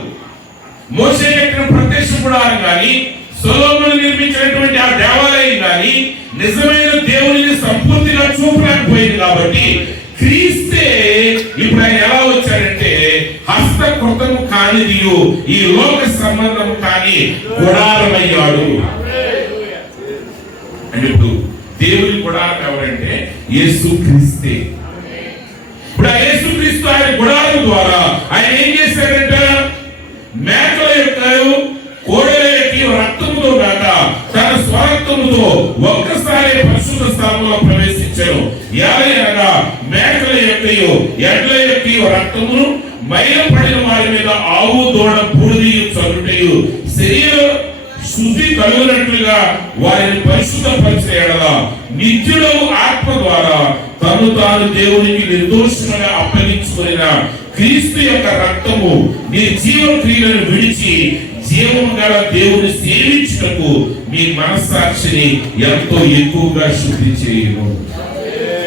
మోషే కట్టిన ప్రత్యక్ష గుడారం కానీ, సొలొమోను నిర్మించినటువంటి ఆ దేవాలయం కానీ నిజమైన దేవుని సంపూర్తిగా చూపలేకపోయింది. కాబట్టి క్రీస్తే ఇప్పుడు ఆయన ఎలా వచ్చాడంటే, హస్తకృతము కానిది ఈ లోక సంబంధము కాని గుడారమయ్యాడు. అంటే ఇప్పుడు దేవుని గుడారం ఎవరంటే యేసుక్రీస్తే. ఇప్పుడు ఆ యేసుక్రీస్తు ఆయన గుడారం ద్వారా ఆయన ఏం చేశాడంట? మేకల యొక్క కోడెల యొక్క రక్తముతో కాక తన స్వరక్తముతో ఒక్కసారి పరిశుద్ధ స్థానంలో ప్రవేశించారు. అనగా మేకల యొక్క ఎడ్ల యొక్క రక్తమును మైలపడిన వారి మీద ఆవు దూడ బూడిద చల్లుటయు శరీర శుద్ధి కలుగునట్లుగా వారిని పరిశుద్ధపరిచే ఎడల నిత్యుడవు ఆత్మ ద్వారా తను తాను దేవునికి నిర్దోషంగా అప్పగించుకున్న క్రీస్తు యొక్క రక్తము నీ జీవ క్రియలను విడిచి జీవము గల దేవుని సేవించుటకు మీ మనస్సాక్షిని ఎంతో ఎక్కువగా శుద్ధి చేయను.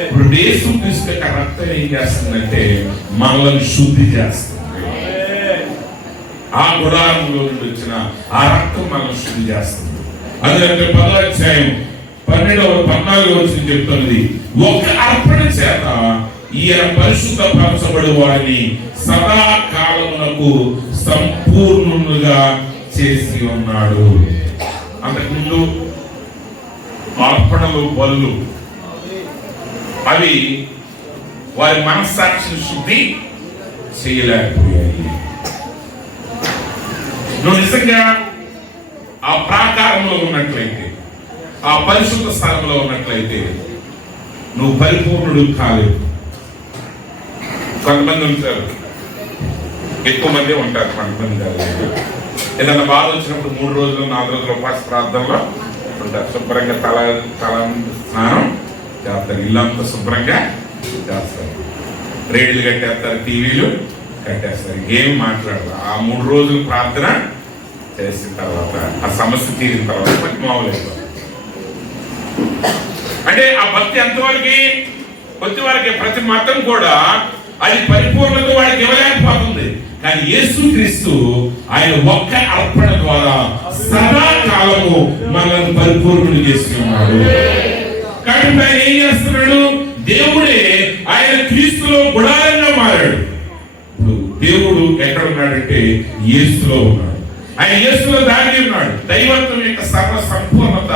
ఇప్పుడు యేసుక్రీస్తు యొక్క రక్తం ఏం చేస్తుందంటే మనల్ని శుద్ధి చేస్తుంది. ఆ గుడారంలో నుండి వచ్చిన ఆ రక్తం మనల్ని శుద్ధి చేస్తుంది. అదంటే 10వ అధ్యాయం 12వ 14వ వచనం చెప్తున్నది, ఒక అర్పణ చేత ఈయన పరిశుద్ధపరచబడి వారిని సదాకాలమునకు సంపూర్ణులుగా చేసి ఉన్నాడు. అంతకుముందు అర్పణలు, బలులు అవి వారి మనస్సాక్షిని శుద్ధి చేయలేకపోయాయి. నువ్వు నిజంగా ఆ ప్రాకారంలో ఉన్నట్లయితే, ఆ పరిశుద్ధ స్థలంలో ఉన్నట్లయితే నువ్వు పరిపూర్ణుడు కాలేవు. కొంతమంది ఉంటారు, ఎక్కువ మంది ఉంటారు, కొంతమంది కాలేదు. ఏదైనా బాధ వచ్చినప్పుడు 3 రోజులు 4 రోజులు ఉపవాస ప్రార్థనలో ఉంటారు. శుభ్రంగా తల స్నానం చేస్తారు, ఇల్లంతా శుభ్రంగా చేస్తారు, రేడియోలు కట్టేస్తారు, టీవీలు కట్టేస్తారు, ఏమి మాట్లాడతారు. ఆ 3 రోజులు ప్రార్థన చేసిన తర్వాత, ఆ సమస్య తీరిన తర్వాత మనకి మామూలు. అంటే ఆ భక్తి ఎంతవరకు? కొద్దివరకే. ప్రతి మతం కూడా అది పరిపూర్ణత వాడికి ఇవ్వలేకపోతుంది. కానీ యేసుక్రీస్తు ఆయన ఒక్క అర్పణ ద్వారా సదాకాలము మనల్ని పరిపూర్ణులు చేస్తున్నాడు. కాబట్టి ఆయన ఏం చేస్తున్నాడు? దేవుడే ఆయన క్రీస్తులో గుడారంగా మారాడు. ఇప్పుడు దేవుడు ఎక్కడ ఉన్నాడంటే యేసులో ఉన్నాడు. ఆయన యేసులో దాగి ఉన్నాడు. దైవత్వం యొక్క సర్వ సంపూర్ణత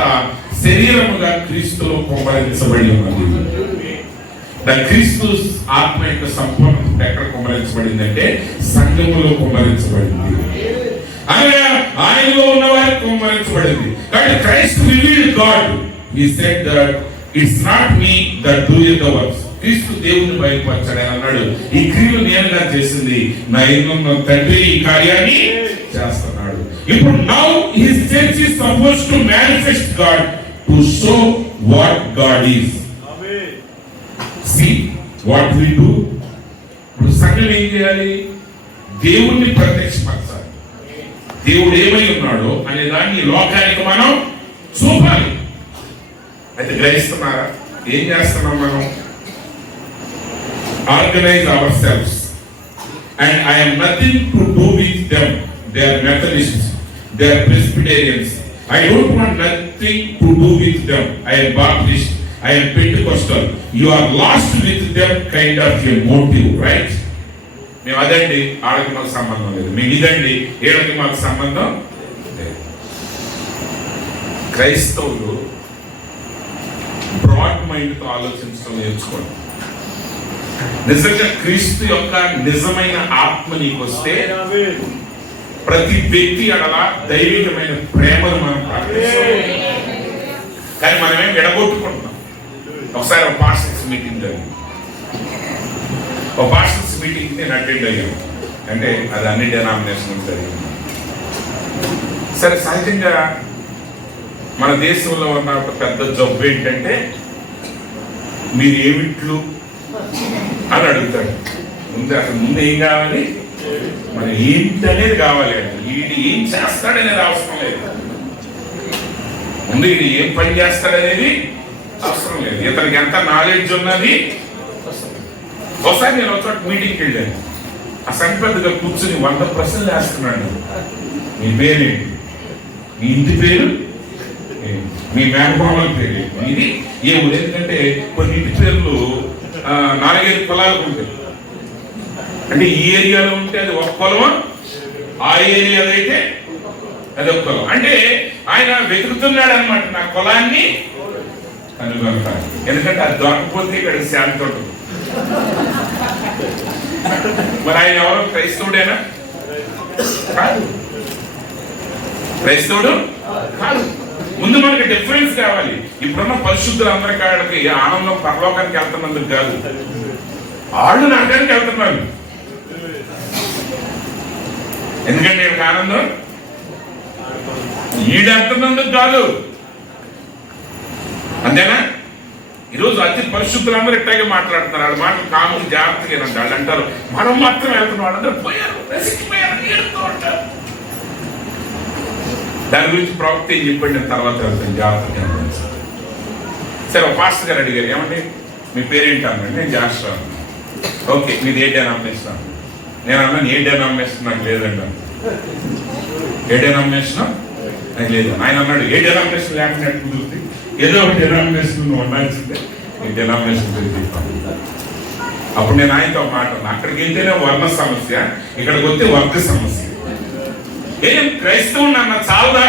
శరీరముగా క్రీస్తులో కుమ్మరించబడి ఉన్నది. క్రీస్తు ఆత్మ యొక్క సంపూర్ణత ఎక్కడ కుమ్మరించబడిందంటే సంఘములో కుమ్మరించబడింది. అనగా ఆయనలో ఉన్న వారికి కుమ్మరించబడింది. కాబట్టి Christ revealed God. He said that it's not me that doing the works. క్రీస్తు దేవుని బయలుపరచాడు. ఆయన అన్నాడు, ఈ క్రియలు నేనుగా చేసింది, నా ఎన్నున్న తండ్రి ఈ కార్యాన్ని చేస్తున్నాడు. ఇప్పుడు now his church is supposed to manifest God, to show what God is. See what we do. ఇప్పుడు సంఘం ఏం చేయాలి? దేవుణ్ణి ప్రత్యక్షపరచాలి. దేవుడు ఏమై ఉన్నాడో అనే దాన్ని లోకానికి మనం చూపాలి. అయితే గ్రహిస్తున్నారా? ఏం చేస్తున్నాం మనం? Organize our selves and I am nothing to do with them. They are Methodists, they are Presbyterians. I don't want nothing to do with them. I am Baptist, I am Pentecostal. You are lost with them kind of a motive, right? మేము అదండి, ఆడకి మాకు సంబంధం లేదు. మేము ఇదండి, ఏళ్ళకి మాకు సంబంధం లేదు. క్రైస్తవులు బ్రాడ్ మైండ్తో ఆలోచించడం నేర్చుకోండి. నిజంగా క్రీస్తు యొక్క నిజమైన ఆత్మ నీకు వస్తే ప్రతి వ్యక్తి అడల దైవికమైన ప్రేమను మనం ప్రార్థిస్తాం. కానీ మనమేం ఎడగొట్టుకుంటున్నాం. ఒకసారి ఒక పాస్టర్స్ మీటింగ్ జరిగింది. ఒక పాస్టర్స్ మీటింగ్ నేను అటెండ్ అయ్యాను. అంటే అది అన్ని డెనామినేషన్ జరిగింది. సరే, సహజంగా మన దేశంలో ఉన్న ఒక పెద్ద జబ్బు ఏంటంటే మీరు ఏమిట్లు అని అడుగుతాడు. ముందు ఏం కావాలి? మన ఏంటి అనేది కావాలి. వీడు ఏం చేస్తాడనేది అవసరం లేదు. ముందు వీడు ఏం పని చేస్తాడనేది అవసరం లేదు. ఇతనికి ఎంత నాలెడ్జ్ ఉన్నది. ఒకసారి నేను ఒక చోట మీటింగ్కి వెళ్ళాను. ఆ సంపెద్దగా కూర్చుని 100 ప్రశ్నలు వేస్తున్నాడు. మీ పేరేంటి? మీ ఇంటి పేరు? మీ మేనమామల పేరు? ఇది ఏ ఊరు? ఎందుకంటే కొన్ని ఇంటి పేర్లు 4-5 పొలాలకు ఉంటాయి. అంటే ఈ ఏరియాలో ఉంటే అది ఒక పొలం, ఆ ఏరియాలో అయితే అది ఒక పొలం. అంటే ఆయన వెతుకుతున్నాడు అనమాట నా పొలాన్ని కనుగొంటాను. ఎందుకంటే అది దొరకపోతే ఇక్కడ శాంతి ఉంటుంది. మరి ఆయన ఎవరో క్రైస్తవుడేనా? కాదు. క్రైస్తవుడు కాదు. ముందు మనకి డిఫరెన్స్ కావాలి. ఇప్పుడున్న పరిశుద్ధులందరి కాళ్ళకి ఆనందం పరలోకానికి వెళ్తున్నందుకు కాదు, వాళ్ళు నరకానికి వెళ్తున్నారు. ఎందుకంటే వీళ్ళకి ఆనందం ఈడెళ్తున్నందుకు కాదు. అంతేనా? ఈరోజు అతి పరిశుద్ధులందరూ ఇట్టాగే మాట్లాడుతున్నారు. వాళ్ళ మాటలు కాము జాగ్రత్తగా ఏనంటే వాళ్ళు అంటారు మనం మాత్రం వెళ్తున్నాం, వాళ్ళందరూ పోయారు, ఏడుతూ ఉంటారు. దాని గురించి ప్రవక్త ఏం చెప్పండి, నేను తర్వాత వెళ్తాను జాగ్రత్తగా. సరే, ఒక పాస్టర్ గారు అడిగారు, ఏమండి మీ పేరేంటి అన్నాడు. నేను జాస్ట్రాను. ఓకే, మీది ఏ డెనామినేషన్? నేను అన్నాను ఏ డెనామినేషన్ నాకు లేదండి. ఏ డెనామినేషన్ నాకు లేదు. ఆయన అన్నాడు ఏ డెనామినేషన్ లేకుండా కుదురుతుంది, ఏదో ఒక డెనామినేషన్ నువ్వు ఉండాల్సిందే. ఈ డెనామినేషన్ పేరు చెప్పాను. అప్పుడు నేను ఆయనతో మాట్లాడినా, అక్కడికి వెళ్తేనే వర్ణ సమస్య, ఇక్కడికి వస్తే వర్గ సమస్య. ఏం క్రైస్తవుని అన్న చాలదా?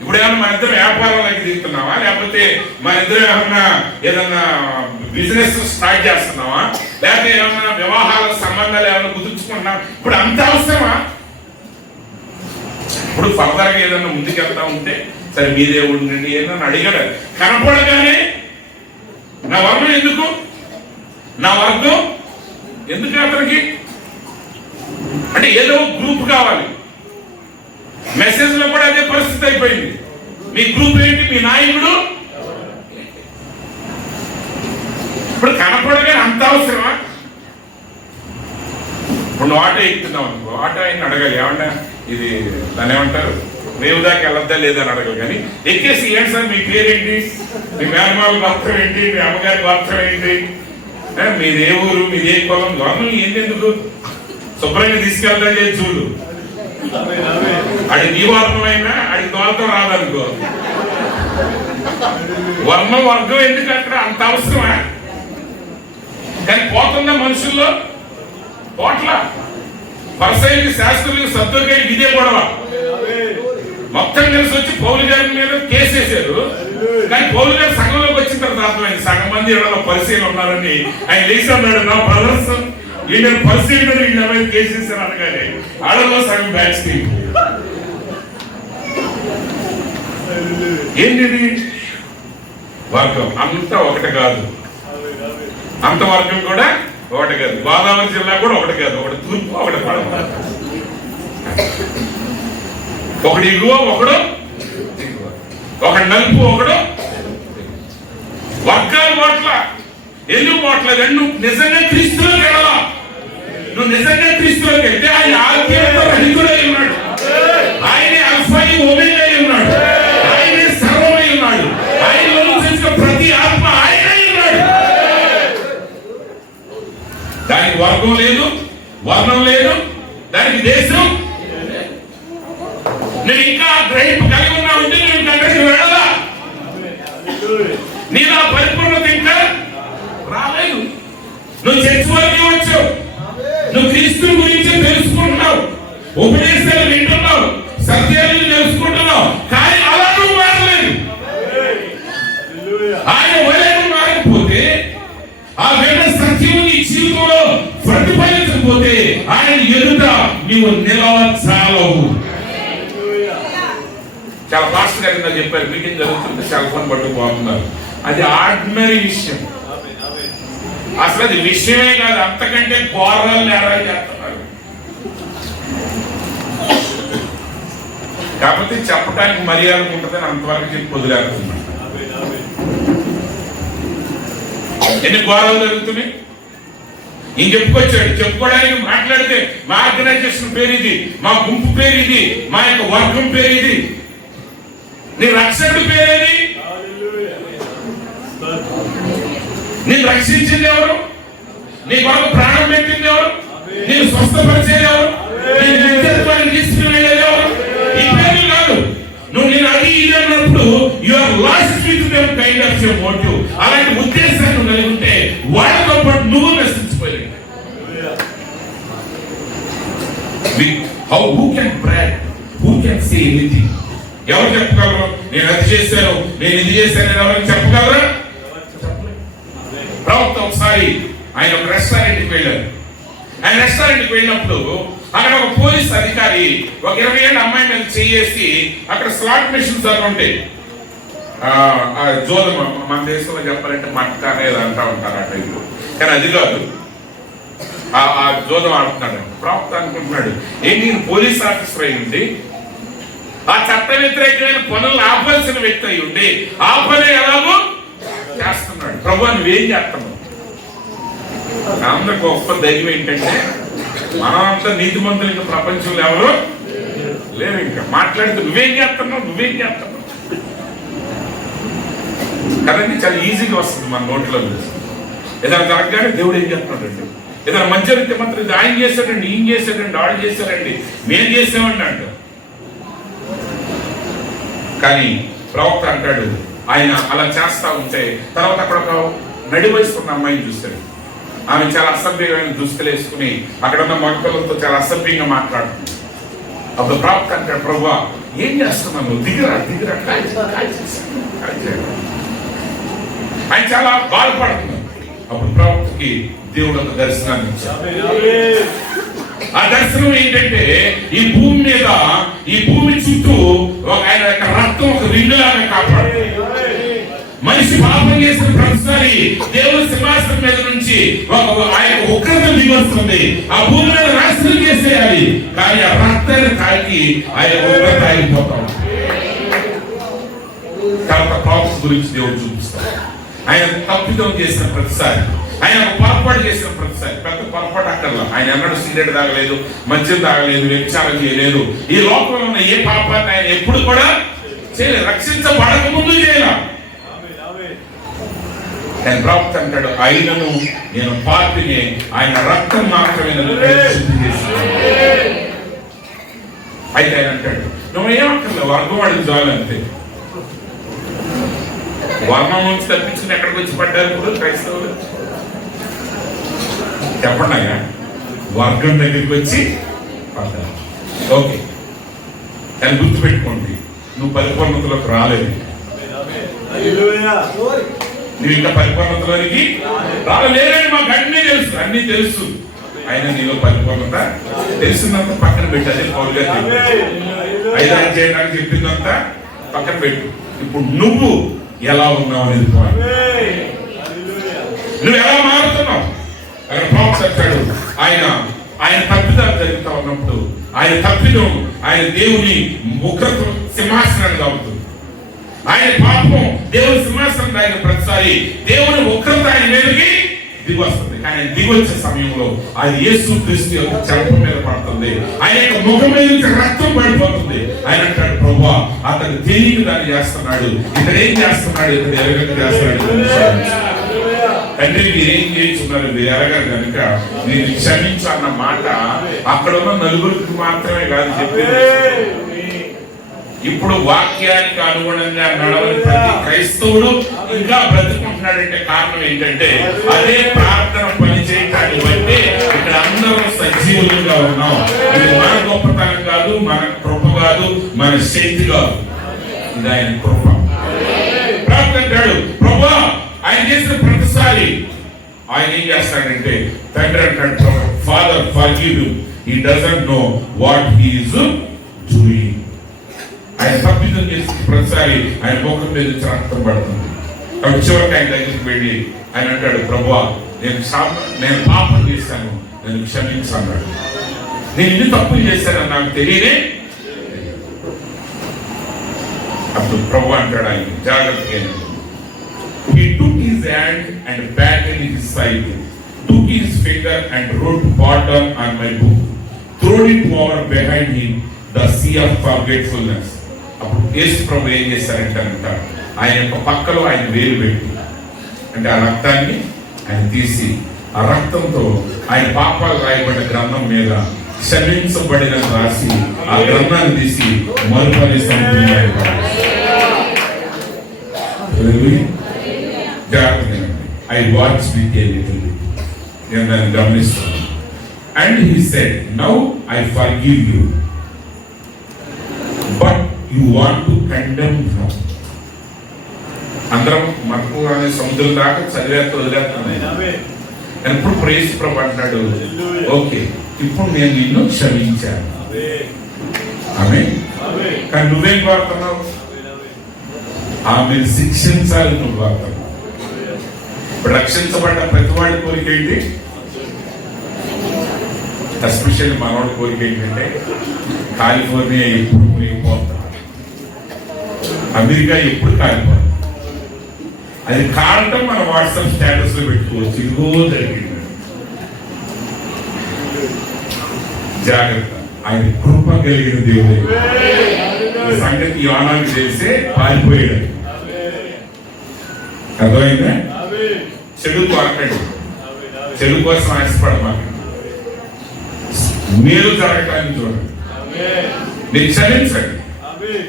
ఇప్పుడు ఏమన్నా మన ఇద్దరు వ్యాపారంలోకి దిగుతున్నావా, లేకపోతే మన ఇద్దరు ఏమన్నా బిజినెస్ స్టార్ట్ చేస్తున్నావా, లేకపోతే ఏమన్నా వివాహాల సంబంధాలు ఏమైనా కుదుర్చుకుంటున్నావా? ఇప్పుడు అంత అవసరమా? ఇప్పుడు ఫర్దర్ గా ఏదన్నా ముందుకెళ్తా ఉంటే సరే మీదే ఉండండి ఏదన్నా అడిగాడు, కనపడగానే నా వర్గం ఎందుకు, నా వర్గం ఎందుకు అతనికి అంటే ఏదో గ్రూప్ కావాలి. మెసేజ్ లో కూడా అదే పరిస్థితి అయిపోయింది. మీ గ్రూప్ ఏంటి, మీ నాయకుడు. ఇప్పుడు కనపడగా అంత అవసరమా? ఇప్పుడు ఆటో ఎక్కుతున్నాం అనుకో, ఆటో ఆయన అడగాలి, ఏమన్నా ఇది దాన్ని ఏమంటారు, రేవు దాకా వెళ్ళద్దా లేదని అడగాలి. కానీ ఎక్కేసి ఏంటి సార్ మీ పేరేంటి, మీ మేనమాల గోత్రం ఏంటి, మీ అమ్మగారి గోత్రం ఏంటి, మీది ఏ ఊరు, మీది ఏ కులం, గవర్నమెంట్ ఏంటెందుకు శుభ్రంగా తీసుకెళ్తా లేదు చూడు. అది నీ వర్ణం అయినా అది తోలతో రాదనుకో. వర్ణం వర్గం ఎందుకు అక్కడ అంత అవసరమా? కానీ పోతుందా మనుషుల్లో, పోట్ల పరిసయ్యకి శాస్త్రులకి సత్తుగారికి ఇదే గొడవ. మొత్తం కలిసి వచ్చి పౌలు గారి మీద కేసేశారు. కానీ పౌలు గారు సగంలోకి వచ్చిన తర్వాత అర్థమైంది సగం మంది ఎవరో పరిశీలన ఉన్నారని. ఆయన లేచి అన్నాడు, నా బ్రదర్స్ ఈయన పరిశీలన వీళ్ళ మీద కేసేశారు అనగానే ఆడలో సగం బ్యాచ్ టీం. ఏంటి వర్గం అంతా ఒకటి కాదు, అంత వర్గం కూడా ఒకటి కాదు. గోదావరి జిల్లా కూడా ఒకటి కాదు, ఒకటి తూర్పు ఒకటి పడవ, ఒకటి ఇగువ ఒకడు, ఒకటి నలుపు ఒకడు. వర్గాలు ఓట్ల ఎందుకు ఓట్లేదు? నువ్వు నిజంగా క్రీస్తులోకి వెళ్ళాలా? నువ్వు నిజంగా క్రీస్తులోకి వెళ్తే ఆయన ఆత్మీయత రహితుడై ఉన్నాడు, ఆయన అల్ఫా ఒమేగా అయి ఉన్నాడు, ఆయనే సర్వమై ఉన్నాడు, ఆయనలో నుంచి ప్రతి ఆత్మ ఆయనై ఉన్నాడు. దానికి వర్గం లేదు, వర్ణం లేదు, దానికి దేశం. నేను ఇంకా గ్రహింపు కలిగి ఉన్నా ఉంటే నేను అక్కడికి వెళ్ళాలా? నేను ఆ పరిపూర్ణత ఇంకా రాలేదు. నువ్వు చర్చి వరకు వచ్చావు, నువ్వు క్రీస్తు గురించి తెలుసుకుంటున్నావు, ఉపదేశాలు వింటున్నావు, సత్యాలను తెలుసుకుంటున్నావు, కానీ అలా నువ్వు మారలేదు. ఆయన వలయం మారకపోతే, ఆ వేద సత్యం నీ జీవితంలో ప్రతిఫలించకపోతే ఆయన ఎదుట నీవు నిలవచాలవు. చాలా ఫాస్ట్ గా కింద చెప్పారు, మీటింగ్ జరుగుతుంటే సెల్ ఫోన్ పట్టుకుపోతున్నారు. అది ఆర్డినరీ విషయం, అసలు అది విషయమే కాదు, అంతకంటే ఘోరాలు నేరాలు చేస్తున్నారు. కాకపోతే చెప్పడానికి మర్యాద ఉంటుందని అంతవరకు చెప్పి వదిలేస్తున్నాను. ఎన్ని ఘోరాలు జరుగుతున్నాయి ఈయన చెప్పుకొచ్చాడు. చెప్పుకోవడానికి మాట్లాడితే మా ఆర్గనైజేషన్ పేరు ఇది, మా గుంపు పేరు ఇది, మా యొక్క వర్గం పేరు ఇది. నీ రక్షకుడి పేరేది? నేను రక్షించింది ఎవరు? నీ కొరకు ప్రాణం పెట్టింది ఎవరు? నేను స్వస్థపరిచేది ఎవరు? నేను నిత్యత్వాన్ని తీసుకువెళ్ళేది ఎవరు? ఈ పేర్లు కాదు. నువ్వు నేను అది ఇది అన్నప్పుడు you are lost with them kind of your motive. అలాంటి ఉద్దేశాన్ని కలిగి ఉంటే వాళ్ళతో పాటు నువ్వు నశించిపోయావు. Who can brag, who can say anything? ఎవరు చెప్పగలరు? నేను అది చేశాను, నేను ఇది చేశాను ఎవరికి చెప్పగలరా? ప్రవక్త ఒకసారి ఆయన ఒక రెస్టారెంట్కి వెళ్ళారు. ఆయన రెస్టారెంట్కి వెళ్ళినప్పుడు అక్కడ ఒక పోలీస్ అధికారి ఒక 20 ఏళ్ళ అమ్మాయి మీద చేసి అక్కడ స్లాట్ మెషిన్స్ అవి ఉంటాయి, జోదం మన దేశంలో చెప్పాలంటే మట్క అనేది అంటా ఉంటారు ఆ టైంలో, కానీ అది కాదు, ఆ జోదం ఆడుతున్నాడు. ప్రవక్త అనుకుంటున్నాడు, ఏంటి నేను పోలీస్ ఆఫీసర్ అయి ఉండి ఆ చట్ట వ్యతిరేకమైన పనులను ఆపాల్సిన వ్యక్తి అయి ఉండి ఆ పని ఎలాగో చేస్తున్నాడు. ప్రభు నువ్వేం చేస్తున్నావు? అందరికి గొప్ప ధైర్యం ఏంటంటే మనమంతా నీతిమంతులు ఇంకా ప్రపంచంలో ఎవరు లేరు. ఇంకా మాట్లాడితే నువ్వేం చేస్తున్నావు, నువ్వేం చేస్తున్నావు కదండి. చాలా ఈజీగా వస్తుంది మన నోట్లో. ఏదైనా జరగగానే దేవుడు ఏం చేస్తున్నాడండి, ఏదైనా మంచి జరిగితే మాత్రం ఇది ఆయన చేశాడండి, ఈయన చేశాడండి, ఆడు చేశాడండి, మేము చేసామండి అంట. కానీ ప్రవక్త అంటాడు, ఆయన అలా చేస్తా ఉంటే తర్వాత అక్కడ ఒక నడి వయసుకున్న అమ్మాయిని చూశాడు. ఆమె చాలా అసభ్యమైన దుస్తులు వేసుకుని అక్కడ ఉన్న మగపిల్లలతో చాలా అసభ్యంగా మాట్లాడుతుంది. అప్పుడు ప్రవక్త అంటాడు, ప్రభువా ఏం చేస్తున్నాను, దిగిరా దిగిరా, ఆయన చాలా బాధపడుతున్నాడు. అప్పుడు ప్రవక్తకి దేవుడు ఒక దర్శనాన్ని ఇచ్చాడు. ఆ దర్శనం ఏంటంటే ఈ భూమి మీద, ఈ భూమి చుట్టూ ఆయన యొక్క రక్తం ఒక రింగులాగా కాపాడు. మనిషి పాపం చేసిన ప్రతిసారి దేవుని సింహాసనం మీద నుంచి ఆయన ఉగ్రత దిగొస్తుంది. ఆ భూమి మీద నాశనం చేసేయాలి, కానీ ఆ రక్తాన్ని తాకి ఆయన ఉగ్రత ఆగిపోతాం. తర్వాత పాపం గురించి దేవుడు చూపిస్తాడు. ఆయన తప్పిదం చేసిన ప్రతిసారి, ఆయన పొరపాటు చేసిన ప్రతిసారి, పెద్ద పొరపాటు అక్కర్లా. ఆయన ఎన్నడూ సిగరెట్ తాగలేదు, మద్యం తాగలేదు, వ్యభిచారం చేయలేదు. ఈ లోకంలో ఉన్న ఏ పాపాన్ని ఆయన ఎప్పుడు కూడా చేయలేదు, రక్షించబడక ముందు చేయలేదు. ఆయన ప్రవక్త అంటాడు, ఆయనను నేను పాపిని, ఆయన రక్తం మాత్రమే నన్ను శుద్ధి చేశాను. అయితే ఆయన అంటాడు, నువ్వు ఏమక్కర్లేదు, వర్గం అడిగి చాలు అంతే. వర్ణం నుంచి తప్పించుకుని ఎక్కడికి వచ్చి పడ్డారు ఇప్పుడు క్రైస్తవులు? చెప్పండి అయ్యా, వర్గం దగ్గరికి వచ్చి పడ్డారు. ఓకే, దాన్ని గుర్తుపెట్టుకోండి, నువ్వు పరిపూర్ణతలోకి రాలేదు. నువ్వు ఇంకా పరిపూర్ణతలోనికి రాలేదని మాకు అన్నీ తెలుసు, అన్నీ తెలుసు. అయినా నీలో పరిపూర్ణత తెలుసున్నంత పక్కన పెట్టు. అదే పౌలు గారు ఐదారు చేయడానికి చెప్పిందంతా పక్కన పెట్టు. ఇప్పుడు నువ్వు ఎలా ఉన్నావు అనేది నువ్వు ఎలా మారుతున్నావు. అక్కడ ప్రవక్త అంటాడు, ఆయన తప్పిదాలు జరుగుతూ ఉన్నప్పుడు ఆయన తప్పిదం ఆయన దేవుని ఉగ్రత సింహాసనాన్ని దాగుతుంది. ఆయన పాపం దేవుని సింహాసనం దాగిన ప్రతిసారి దేవుని ఉగ్రత ఆయన మీదకి దిగొస్తుంది. కానీ దిగొచ్చే సమయంలో ఆయన యేసు క్రీస్తు యొక్క చెంప మీద పడుతుంది, ఆయన యొక్క ముఖం మీద నుంచి రక్తం పడిపోతుంది. ఆయన అంటాడు, ప్రభువా అతను తెలియని దాన్ని చేస్తున్నాడు, ఇతడు ఏం చేస్తున్నాడు, ఇతడు ఎరగక చేస్తున్నాడు. తండ్రి మీరేం చేస్తున్నారు, మీరు ఎరగారు కనుక నేను క్షమించన్న మాట అక్కడ ఉన్న నలుగురికి మాత్రమే కాదు చెప్పేది. ఇప్పుడు వాక్యానికి అనుగుణంగా నడవని ప్రతి క్రైస్తవుడు ఇంకా బ్రతుకుంటున్నాడంటే కారణం ఏంటంటే అదే ప్రార్థన పని చేయటాన్ని బట్టి ఇక్కడ అందరం సజీవులుగా ఉన్నాం. ఇది మన గొప్పతనం కాదు, మన కృప కాదు, మన శక్తి కాదు, ఇది ఆయన కృప. ప్రార్థన అంటాడు, ప్రభువా ఆయన చేసిన ప్రతిసారి ఆయన ఏం చేస్తాడంటే తండ్రి అంటాడు, father forgive him, he doesn't know what he is doing. ఆయన తప్పిదం చేసిన ప్రతిసారి ఆయన ముఖం మీద రక్తం పడుతుంది. కాబట్టి చివరికి ఆయన దగ్గరికి వెళ్ళి ఆయన అంటాడు, ప్రభువా నేను పాపం చేశాను, నేను క్షమించాను. నేను ఇన్ని తప్పులు చేశానని నాకు తెలియనే. అప్పుడు ప్రభు అంటాడు, ఆయన జాగ్రత్తగా he took his hand and patted his side, took his finger and wrote pardon on my book, threw it over behind him the sea of forgetfulness. అప్పుడు యేసు ప్రభు ఏం చేశారంట, ఆయన యొక్క పక్కలో ఆయన వేలు పెట్టి, అంటే ఆ రక్తాన్ని ఆయన తీసి ఆ రక్తంతో ఆయన పాపాలు రాయబడిన గ్రంథం మీద క్షమించబడిన రాసి ఆ గ్రంథాన్ని తీసి మరుపరిస్తాను. I watched with a little bit. And then గమనిస్తాను. And he said, now I forgive you, but you want to condemn her. అందరం మనకు అనే సముద్రం దాకా చదివేస్తూ వదిలేస్తున్నాను. ఎప్పుడు ప్రేస్ ప్రభు అంటాడు, ఓకే ఇప్పుడు నేను నిన్ను క్షమించాను. ఆమె కానీ నువ్వేం వాడుతున్నావు, ఆమె శిక్షించాలి నువ్వు వాడుతున్నావు. ఇప్పుడు రక్షించబడ్డ ప్రతివాడి కోరిక ఏంటి, ఎస్పెషల్లీ మనవాడి కోరిక ఏంటంటే కాలిఫోర్నియా ఎప్పుడు మునిగిపోతా, అమెరికా ఎప్పుడు కాలిపోతుంది. అది కారణం మన వాట్సాప్ స్టేటస్ లో పెట్టుకోవచ్చు, ఇదిగో జరిగింది. జాగ్రత్త, ఆయన కృప కలిగిన దేవుడే. ఈ సంగతి యోనాకి తెలిసే పారిపోయాడు. అర్థమైందా? చెడు కొరకండి, చెడు కోసం ఆశపడమాకండి, మీరు జరగటానికి చూడండి, మీరు క్షమించండి.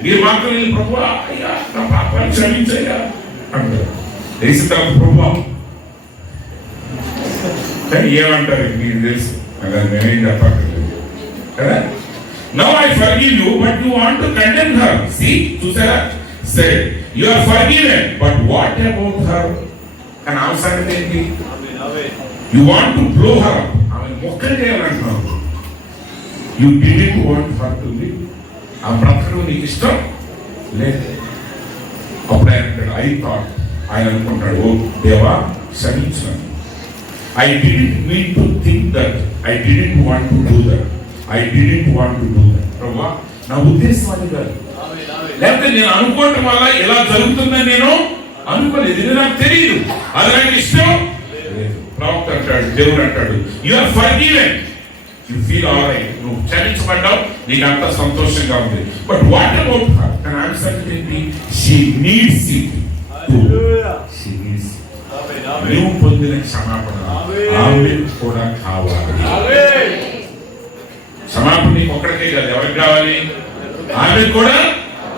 మీరు మాత్రం ప్రభువా అయ్యా నా పాపాన్ని క్షమించయ్యా అంటారు. తెలిసిన ప్రభావం కానీ ఏమంటారు మీకు తెలుసు అలా నేనేం చెప్పక్కర్లేదు కదా. Now I forgive you, but you want to condemn her. See, చూసారా, said you are forgiven, but what about her? కానీ ఆమె సంగతి ఏంటి? You want to blow her up. ఆమె మొక్కలు చేయాలంటున్నావు. You didn't want her to live. ఆ బ్రతకడం నీకు ఇష్టం లేదు. అప్పుడు ఆయన అంటాడు, I thought, ఆయన అనుకుంటాడు, ఓ దేవా క్షమించాను. I didn't mean to think that. I didn't want to do that. I didn't want to do that. ప్రభువా, నా ఉద్దేశం అది కాదు. లేకపోతే నేను అనుకోవటం వల్ల ఎలా జరుగుతుందని నేను అనుకోలేదు. ఇది నాకు తెలియదు, అది నాకు ఇష్టం లేదు. ప్రవక్త అంటాడు, దేవుడు అంటాడు, you are forgiven, you feel alright, నువ్వు క్షమించబడ్డావు, నీకు అంత సంతోషంగా ఉంది. But what about her? తన ఆన్సర్ ఏంటి? She needs it too. She needs. నువ్వు పొందిన క్షమాపణ ఆమె కూడా కావాలి. క్షమాపణ నీకు ఒక్కడికే కాదు, ఎవరికి కావాలి? ఆమె కూడా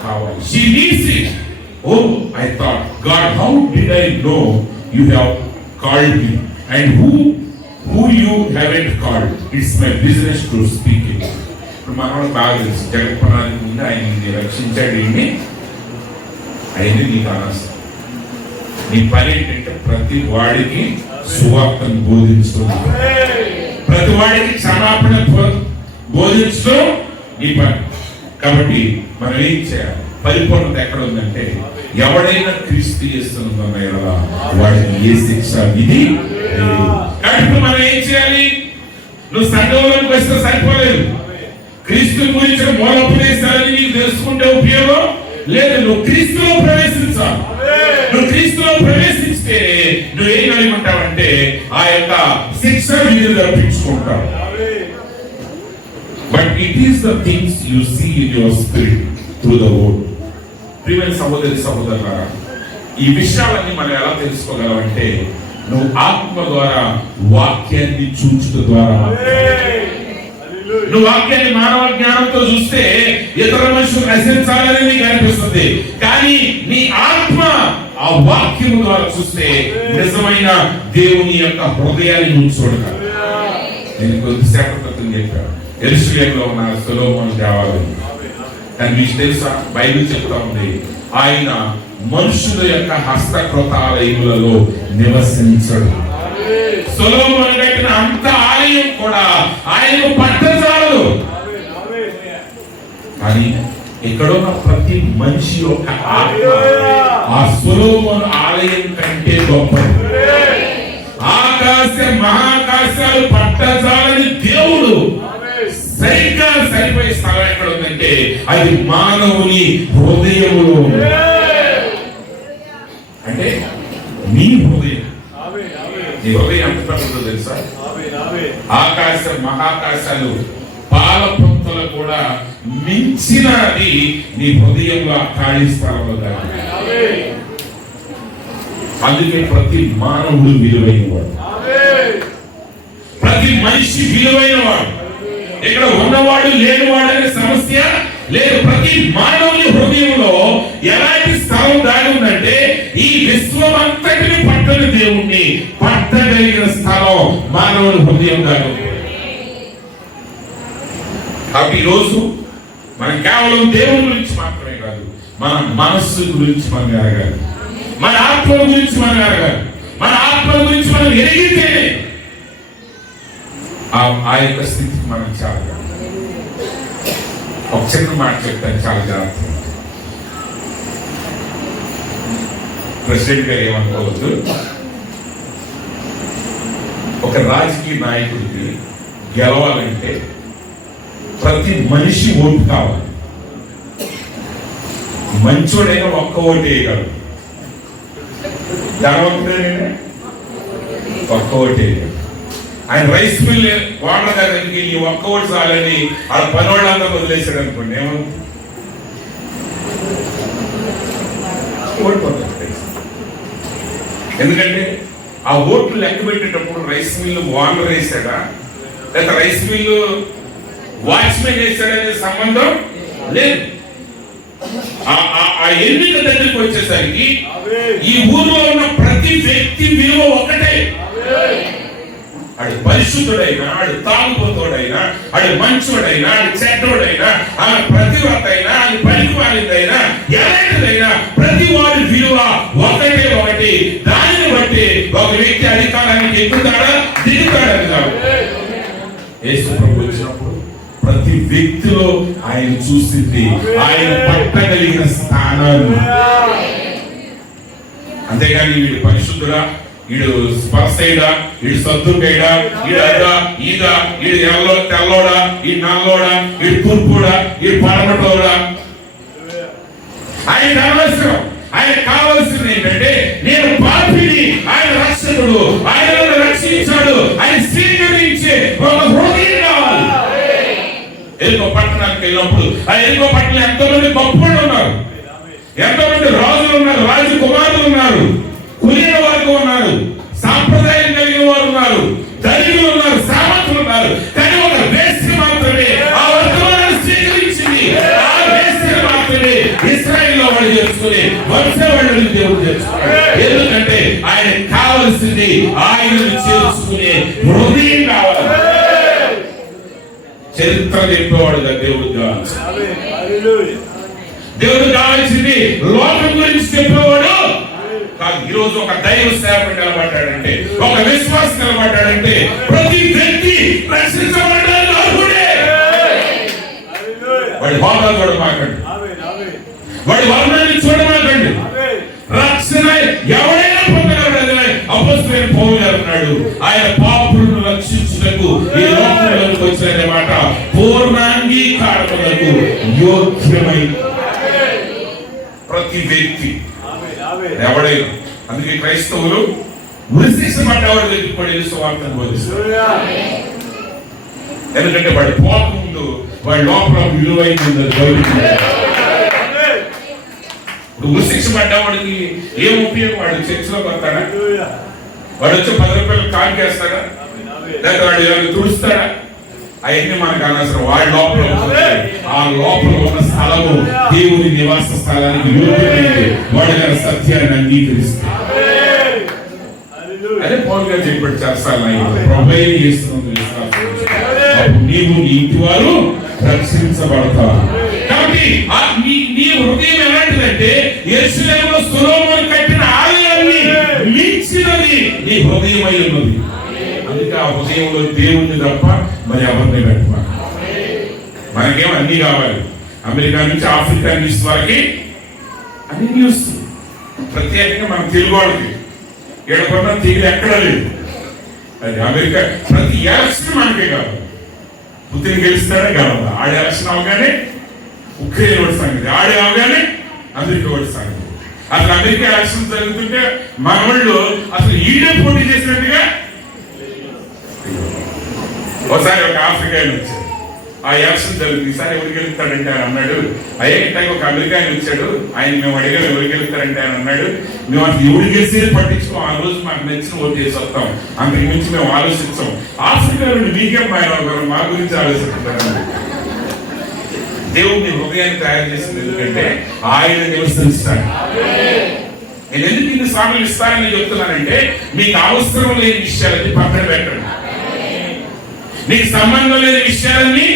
కావాలి. She needs it. Oh, I thought, God, how did I know you have called me, and who you haven't called? It's my business to speak it. ఇప్పుడు మనకు బాగా తెలుసు, జగత్ప్రణాళిక ముందు ఆయన రక్షించాడు, ఆయన్ని నీకు అనవసరం. నీ పని ఏంటంటే ప్రతి వాడికి సువార్తను బోధించడం, ప్రతి వాడికి క్షమాపణ బోధించడం నీ పని. కాబట్టి మనం ఏం చేయాలి? పరిపూర్ణత ఎక్కడ ఉందంటే, ఎవడైనా క్రీస్తు యేసునందు ఎడల వాడికి ఏ శిక్ష విధి లేదు. కాబట్టి మనం ఏం చేయాలి? నువ్వు సంఘంలోకి వస్తే సరిపోలేదు. క్రీస్తు గురించిన మూలోపదేశాలని నీకు తెలుసుకుంటే ఉపయోగం లేదు. నువ్వు క్రీస్తులో ప్రవేశించాలి. నువ్వు క్రీస్తులో ప్రవేశిస్తే నువ్వేం అనుకుంటావంటే ఆ యొక్క శిక్ష విధులు తప్పించుకుంటావు. But it is the things you see in your spirit through the word. ప్రియమైన సహోదరి సహోదరులారా, ఈ విషయాలన్నీ మనం ఎలా తెలుసుకోగలం అంటే, నువ్వు ఆత్మ ద్వారా వాక్యాన్ని చూచుట ద్వారా. నువ్వు వాక్యాన్ని మానవ జ్ఞానంతో చూస్తే ఇతర మనుషులు నశించాలని నీకు అనిపిస్తుంది. కానీ నీ ఆత్మ ఆ వాక్యము ద్వారా చూస్తే నిజమైన దేవుని యొక్క హృదయాన్ని నువ్వు చూడగలవు. నేను కొద్దిసేపటి క్రితం చెప్పాను, యెరూషలేములో ఉన్న సొలొమోను దేవాలయం. కానీ మీకు తెలుసా, బైబిల్ చెప్తా ఉంది, ఆయన మనుషుల యొక్క హస్తకృతాలయములలో నివసించడు. సొలొమోను కట్టిన అంత ఆలయం కూడా ఆయనకు పట్టజాలదు. కానీ ఎక్కడున్న ప్రతి మనిషి యొక్క ఆత్మ ఆ సొలొమోను ఆలయం కంటే గొప్పది. ఆకాశ మహాకాశాలు పట్టజాలని దేవుడు సరిగ్గా సరిపోయే స్థలం ఎక్కడ ఉందంటే అది మానవుని హృదయములో. అంటే నీ హృదయం, నీ హృదయం ఎంత పెద్దదో తెలుసా? ఆకాశ మహాకాశాలు పాల పొంతలు కూడా మించినది నీ హృదయంలో ఖాళీ స్థలంలో కాదు. అందుకే ప్రతి మానవుడు విలువైన వాడు, ప్రతి మనిషి విలువైన వాడు. ఇక్కడ ఉన్నవాడు లేనివాడు అనే సమస్య లేదు. ప్రతి మానవుని హృదయంలో ఎలాంటి స్థలం దాగి ఉందంటే, ఈ విశ్వం అంతటిని పట్టని దేవుణ్ణి పట్టగలిగిన స్థలం మానవుని హృదయం దాగి ఉంది. కాబట్టి ఈరోజు మనం కేవలం దేవుని గురించి మాత్రమే కాదు, మన మనస్సు గురించి మనం ఎరగాలి, మన ఆత్మ గురించి మనం ఎరగాలి. మన ఆత్మ గురించి మనం ఎరిగితే ఆ యొక్క స్థితికి మనం చాలా ఒక చిన్న మాట చెప్తాను, చాలా జాగ్రత్త. ప్రెసిడెంట్ గారు ఏమనుకోవద్దు, ఒక రాజకీయ నాయకుడికి గెలవాలంటే ప్రతి మనిషి ఓటు కావాలి. మంచోడైనా ఒక్క ఓటు వేయగలడు, ధనవంతుడైనా ఒక్క ఓటు వేయగలడు. ఆయన రైస్ మిల్ వాటర్ గారికి ఈ ఒక్క ఓటు చాలని ఆ పని వాళ్ళందరూ వదిలేశాడు అనుకోండి, ఏమవుతుంది? ఓడిపోతాడు. ఎందుకంటే ఆ ఓట్లు లెక్క పెట్టేటప్పుడు రైస్ మిల్ ఓనర్ వేసాడా లేదా రైస్ మిల్ వాచ్మెన్ వేసాడనే సంబంధం లేదు. ఆ ఎన్నిక దగ్గరికి వచ్చేసరికి ఈ ఊర్లో ఉన్న ప్రతి వ్యక్తి విలువ ఒకటే. ఆడు పరిశుద్ధుడైనా, ఆడు తాగుబోతోడైనా, ఆడు మంచోడైనా, ఆడు చెడ్డోడైనా, ఆమె ప్రతివత అయినా, అది పనికి వారిదైనా, ఎలాంటిదైనా ప్రతి వాడి విలువ ఒకటి. దానిని బట్టి ఒక వ్యక్తి అధికారానికి ఎక్కుతాడా దిగుతాడని కాదు. యేసు ప్రభు వచ్చినప్పుడు ప్రతి వ్యక్తిలో ఆయన చూసింది ఆయన పట్టగలిగిన స్థానాన్ని. అంతేగాని వీడు పరిశుద్ధుడా, వీడు స్పర్శయుడా, వీడు సద్దుకైడా, వీడు అదా ఈదా, వీడు తెల్లోడా, ఈ నల్లోడా, వీడు తూర్పుడా, వీడు పడమటోడా ఆయన అనవసరం. ఆయన కావాల్సింది ఏంటంటే నేను పాపిని, ఆయన రక్షకుడు, ఆయన రక్షించాడు, ఆయన స్వీకరించే ఒక హృదయం కావాలి. ఎరుకో పట్టణానికి వెళ్ళినప్పుడు ఆ ఎరుకో పట్టణంలో ఎంతో మంది గొప్పలు ఉన్నారు, ఎంతో మంది రాజులు ఉన్నారు, రాజకుమారులు ఉన్నారు, కులీన వారు ఉన్నారు, సాంప్రదాయం కలిగిన వారు ఉన్నారు, ధనికులు ఉన్నారు, సామంతులు ఉన్నారు. కానీ ఒక వేశ్య మాత్రమే ఆ వర్తమానాన్ని స్వీకరించింది. ఆ వేశ్య మాత్రమే ఇశ్రాయేలులో వాళ్ళు చేసుకుని వంశవాళ్ళని దేవుడు చేసుకున్నాడు. ఎందుకంటే ఆయన కావలసింది ఆయనను చేర్చుకునే హృదయం కావాలి. చరిత్ర చెప్పేవాడుగా దేవుడు కావాలి. దేవుడు కావాల్సింది లోకం గురించి చెప్పేవాడు కాదు. ఈరోజు ఒక దైవ సేవకుడు నిలబడ్డాడంటే, ఒక విశ్వాసం నిలబడ్డాడంటే ప్రతి వ్యక్తి రక్షించబడ్డాడు అర్హుడే. వాడి హోదా చూడమాకండి, వాడి వర్ణాన్ని చూడమాకండి. రక్షణ ఎవరైనా పొందగలడని అపొస్తలుడైన పౌలు అన్నాడు. ఆయన పాపులను రక్షించుటకు ఈ లోకంలోకి వచ్చినమాట పూర్ణాంగీకారములకు యోగ్యమై ప్రతి వ్యక్తి ఎవడైనా. అందుకే క్రైస్తవులు ఉరిశిక్షపడ్డవాడి దగ్గరికి కూడా వెళ్ళి సువార్తను బోధిస్తారు. ఎందుకంటే వాడి పోకముందు వాడి లోపల విలువైంది బయట. ఇప్పుడు ఉరిశిక్ష పడ్డవాడికి ఏం ఉపయోగం? వాడు చర్చిలోకి వస్తాడా? వాడు వచ్చి 10 రూపాయలు కాల్ చేస్తాడా? లేకపోతే వాడు ఏమైనా తుడుస్తాడా? అవన్నీ మనకు అనవసరం. వాడి లోపల ఆ లోపల ఉన్న స్థలము దేవుని నివాస స్థలానికి యోగ్యమైనది. వాడి గారి సత్యాన్ని అంగీకరిస్తాడు. అదే పౌలు గారు చెప్పాడు చాలాసార్లు, నీవు నీ ఇంటి వారు రక్షించబడతారు. కాబట్టి నీ హృదయం ఎలాంటిదంటే యెరూషలేములో సొలొమోను కట్టిన ఆలయాన్ని మించినది నీ హృదయం అయి ఉన్నది. అందుకే ఆ హృదయంలో దేవుణ్ణి తప్ప మరి ఎవరిని పెట్టమా. మనకేం అన్ని కావాలి. అమెరికా నుంచి ఆఫ్రికా న్యూస్ వరకు అన్ని న్యూస్. ప్రత్యేకంగా మన తెలుగు వాళ్ళకి ఏడపడిన తీరు ఎక్కడా లేదు. అది అమెరికా ప్రతి ఎలక్షన్ మనకే కావాలి. పుతిన్ గెలుస్తాడే కావాలి. ఆడే ఎలక్షన్ అవగానే ఉక్రెయిన్ ఓడి సంగతి, ఆడే అవగానే అమెరికా ఓడి సంగతి. అసలు అమెరికా ఎలక్షన్ జరుగుతుంటే మన వాళ్ళు అసలు ఈడే పోటీ చేసినట్టుగా. ఒకసారి ఒక ఆఫ్రికాయన్ వచ్చాడు, ఆ ఎలక్షన్ జరుగుతుంది, ఈసారి ఎవరికి వెళ్తాడంటే ఆయన అన్నాడు, అయ్యే ఇంతకు ఒక అమెరికాయన్ వచ్చాడు, ఆయన మేము అడిగాము ఎవరికి వెళ్తారంటే ఆయన అన్నాడు, మేము అసలు ఎవరు గెలిచేది పట్టించుకోం, ఆ రోజు మాకు నచ్చిన ఓటు చేసి వస్తాం, అంతకు మించి మేము ఆలోచించాం. ఆఫ్రికా నుండి మీకేం మాయరావు మా గురించి ఆలోచిస్తారండి. దేవుడిని హృదయాన్ని తయారు చేసింది ఎందుకంటే ఆయన నివసిస్తాడు. నేను ఎందుకు ఇన్ని సార్లు ఇస్తానని చెప్తున్నానంటే మీకు అవసరం లేని విషయాలన్నీ పక్కన పెట్టండి, నీకు సంబంధం లేని విషయాలన్నీ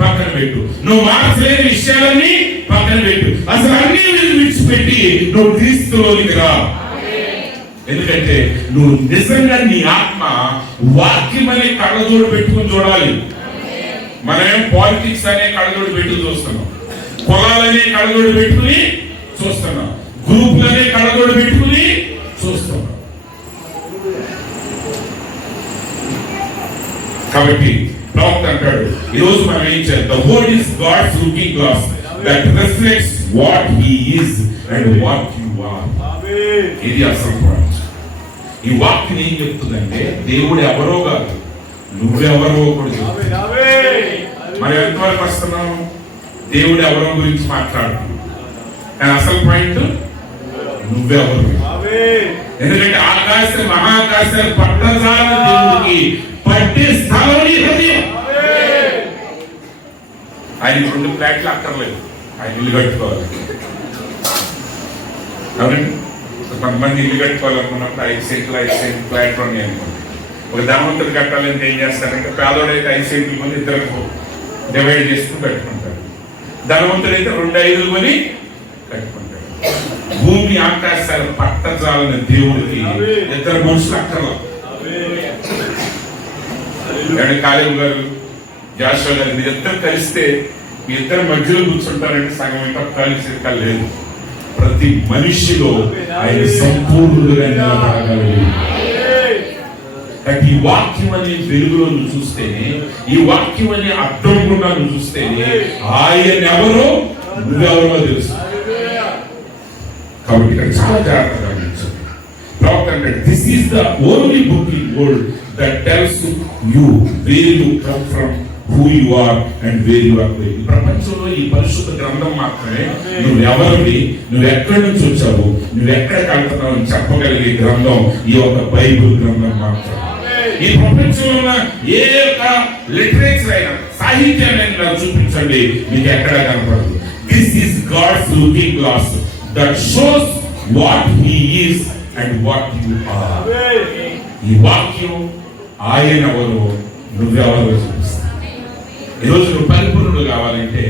పక్కన పెట్టు, నువ్వు మార్చలేని విషయాలన్నీ పక్కన పెట్టు, అసలు అన్ని విడిచిపెట్టి నువ్వు క్రీస్తులోనికి రా. ఎందుకంటే నువ్వు నిజంగా నీ ఆత్మ వాక్యం అనే కళ్ళజోడు పెట్టుకుని చూడాలి. మనమేం పాలిటిక్స్ అనే కళ్ళజోడు పెట్టుకుని చూస్తున్నాం, కులాలనే కళ్ళజోడు పెట్టుకుని చూస్తున్నాం, గ్రూపులనే కళ్ళజోడు పెట్టుకుని చూస్తున్నాం. కాబట్టి ప్రవక్త అంటాడు, ఈ రోజు మనం ఏం చేయాలి? The word is God's looking glass that reflects what he is and what you are. ఇది అసలు పాయింట్. ఈ వాక్యం ఏం చెప్తుందంటే దేవుడు ఎవరో కాదు, నువ్వెవరో కూడా చెప్తుంది. మనం ఎంతవరకు వస్తున్నాం? దేవుడు ఎవరో గురించి మాట్లాడుతున్నాం, కానీ అసలు పాయింట్ నువ్వెవరు. ఎందుకంటే ఆకాశం మహాకాశాలు పట్టజాల దేవుడికి పట్టే స్థలం నీ హృదయం. ఆయన 2 ఫ్లాట్లు అక్కర్లేదు, ఆయన ఇల్లు కట్టుకోవాలి. అవునండి, కొంతమంది ఇల్లు కట్టుకోవాలనుకున్నప్పుడు 5 సెంట్లు 5 సెంట్ ఫ్లాట్ ఉన్నాయి అనుకోండి, ఒక ధనవంతుడు కట్టాలంటే ఏం చేస్తారంటే, పేదోడైతే 5 సెంట్లు కొని ఇద్దరు డివైడ్ చేసుకుని కట్టుకుంటారు, ధనవంతుడైతే 2 5 కొని కట్టుకుంటాడు. భూమి ఆకాశాలు పట్టజాలని దేవుడికి ఇద్దరు మనుషులు అక్కర్లా. కాలేజీ గారు, జాషువా గారు, మీరు ఇద్దరు కలిస్తే మీ ఇద్దరు మధ్యలో కూర్చుంటారంటే సగం ఇంకా కలిసి లేదు. ప్రతి మనిషిలో ఆయన సంపూర్ణుడుగా నిలబడగలడు. ఈ వాక్యం అనే వెలుగులో నువ్వు చూస్తేనే, ఈ వాక్యం అనే అర్థం కూడా నువ్వు చూస్తేనే ఆయన ఎవరో నువ్వెవరో తెలుసు. కాబట్టి ఇక్కడ చాలా జాగ్రత్తగా గమనించండి. ప్రవక్త అంటే this is the only book in world that tells you where you come from, who you are and where you are going. ప్రపంచంలో ఈ పరిశుద్ధ గ్రంథం మాత్రమే నువ్వు ఎవరిని, నువ్వు ఎక్కడి నుంచి వచ్చావు, నువ్వు ఎక్కడికి వెళ్తున్నావు అని చెప్పగలిగే గ్రంథం ఈ యొక్క బైబిల్ గ్రంథం మాత్రమే. ఈ ప్రపంచంలో ఉన్న ఏ యొక్క లిటరేచర్ అయినా, సాహిత్యాన్ని చూపించండి, మీకు ఎక్కడ కనపడదు. This is God's looking glass that shows what he is and what you are. ఈ వాక్యం ఆయన ఎవరో నువ్వెవరో చూపిస్తా. ఈరోజు నువ్వు పరిపూర్ణుడు కావాలంటే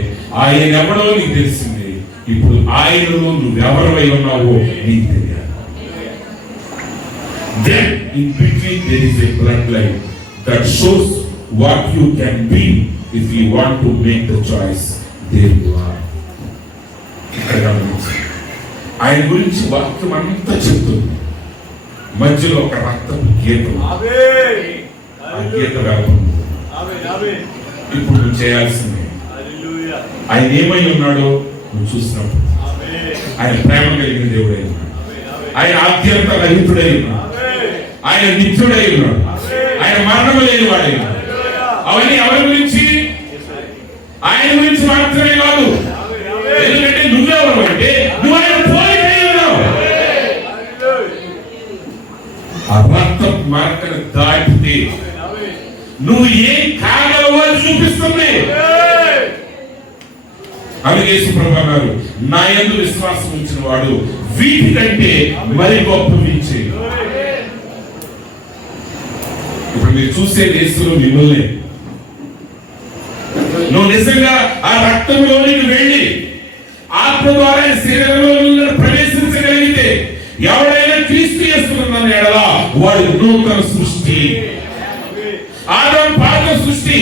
ఆయన ఎవడో నీకు తెలిసింది. ఇప్పుడు ఆయనలో నువ్వెవరై ఉన్నావో నీకు తెలియాలి. Then in between there is a bloodline that shows what you can be if you want to make the choice. There you are. ఇక్కడ గమనించండి, ఆయన గురించి వాక్యం అంతా చెప్తుంది. మధ్యలో ఒక రక్తపు గీతం, ఆ గీత వేపం. ఇప్పుడు నువ్వు చేయాల్సిందే, ఆయన ఏమై ఉన్నాడో నువ్వు చూసినప్పుడు ఆయన ప్రేమ కలిగిన దేవుడై ఉన్నాడు, ఆయన ఆద్యంత రహితుడై ఉన్నాడు, ఆయన నిత్యుడై ఉన్నాడు, ఆయన మరణము లేని వాడై ఉన్నాడు. అవన్నీ ఎవరి గురించి? ఆయన గురించి మాత్రమే కాదు. ఎందుకంటే నువ్వెవరు అంటే నువ్వు ఆయన పోలికై ఉన్నావు. ఆ రక్త మార్కను దాటితే నువ్వు ఏం కాగలవో అని చూపిస్తుంది. అందుకే యేసుప్రభువు అన్నారు, నా యందు విశ్వాసం ఉంచిన వాడు వీటికంటే మరి గొప్పవి చేయు. ఇప్పుడు మీరు చూసే దేశంలో మిమ్మల్ని నువ్వు నిజంగా ఆ రక్తంలోనికి వెళ్ళి ఆత్మ ద్వారా శరీరంలో ప్రవేశించగలిగితే, ఎవడైనా క్రీస్తు యేసునందు ఎడలా వాడు నూతన సృష్టి. ఆదాం పాత సృష్టి,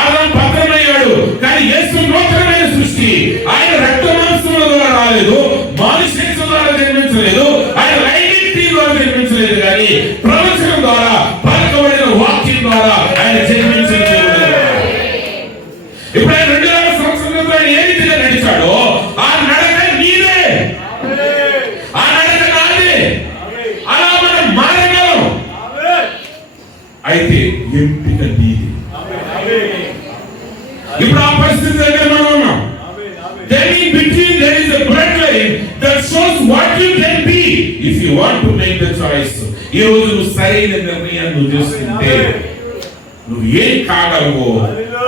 ఆదాం భద్రమయ్యాడు, కానీ యేసు నూతనమైన సృష్టి. ఆయన రక్త మాంసముల ద్వారా రాలేదు, మానుషేక్ష ద్వారా జన్మించలేదు, ఆయన ఐడెంటిటీ ద్వారా జన్మించలేదు, కానీ ప్రవచనం ద్వారా, పలకబడిన వాక్యం ద్వారా ఆయన జన్మించలేదు. ఇప్పుడు ఆయన 2000 సంవత్సరాల ఆయన ఏ రీతిగా నడిచాడో ఆ నడక నీదే, ఆ నడక నాదే. అలా మనం మారగలం. అయితే ఎంపిక నీది. ఇప్పుడు ఆ పరిస్థితి దగ్గర మనం ఉన్నాం. Then in between there is a bloodline that shows what you can be if you want to make the choice. ఈ రోజు నువ్వు సరైన నిర్ణయాన్ని నువ్వు చేసుకుంటే నువ్వు ఏం కాగలవో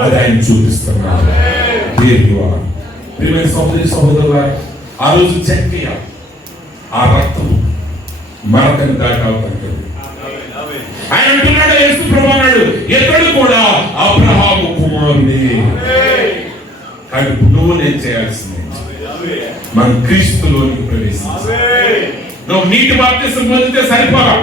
అది ఆయన చూపిస్తున్నాడు. ప్రియమైన సహోదరి సహోదరులారా, ఆ రోజు చెక్ చేయాలి. ఆ రక్తం మరకని దాటి అవుతుంది. ఆయన అంటున్నాడు, యేసు ప్రభువు అన్నాడు, ఇతడు కూడా అబ్రహాము కుమారుడే. కానీ నువ్వు నేను చేయాల్సింది మన క్రీస్తులోనికి ప్రవేశించాలి. నువ్వు నీటి బాప్తిసం పొందితే సరిపోరా,